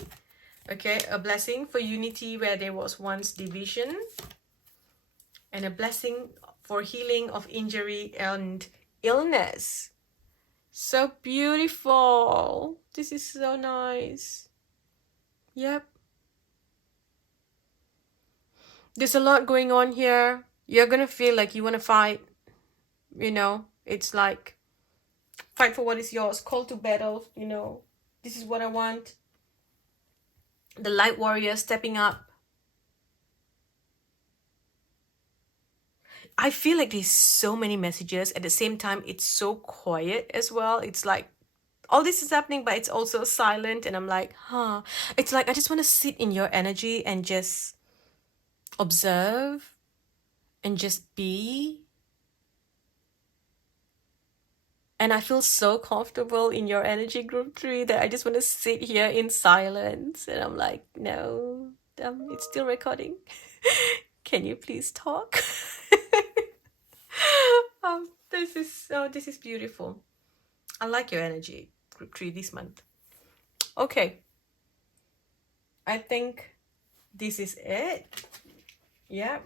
Okay, a blessing for unity where there was once division. And a blessing for healing of injury and illness. So beautiful. This is so nice. Yep. There's a lot going on here. You're gonna feel like you want to fight. You know, it's like fight for what is yours, call to battle, you know, this is what I want. The light warrior stepping up. I feel like there's so many messages. At the same time, it's so quiet as well. It's like all this is happening, but it's also silent. And I'm like, huh. It's like I just want to sit in your energy and just observe and just be. And I feel so comfortable in your energy, group 3, that I just want to sit here in silence. And I'm like, no, it's still recording. Can you please talk? This is beautiful. I like your energy, group 3, this month. Okay. I think this is it. Yeah.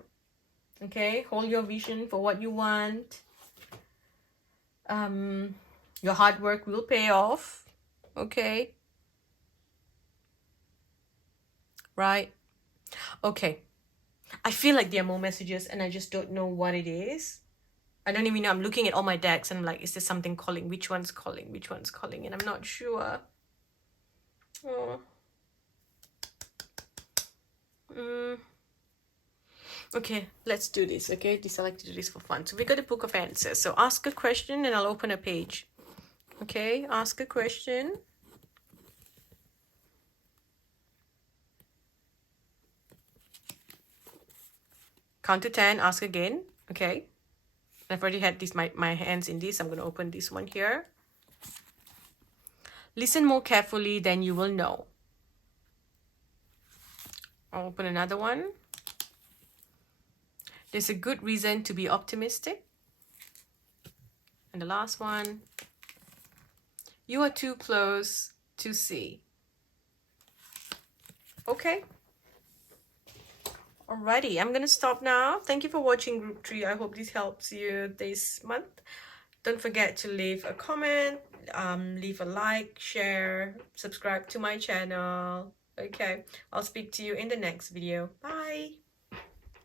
Okay. Hold your vision for what you want. Your hard work will pay off. Okay. Right. Okay. I feel like there are more messages and I just don't know what it is. I don't even know. I'm looking at all my decks and I'm like, is there something calling? Which one's calling? Which one's calling? And I'm not sure. Oh. Okay, let's do this. Okay, I like to do this for fun. So we got a book of answers. So ask a question and I'll open a page. Okay, ask a question. Count to 10, ask again. Okay. I've already had this my hands in this. I'm going to open this one here. Listen more carefully, then you will know. I'll open another one. There's a good reason to be optimistic. And the last one. You are too close to see. Okay. Alrighty, I'm gonna stop now. Thank you for watching, group 3. I hope this helps you this month. Don't forget to leave a comment, leave a like, share, subscribe to my channel. Okay, I'll speak to you in the next video. Bye.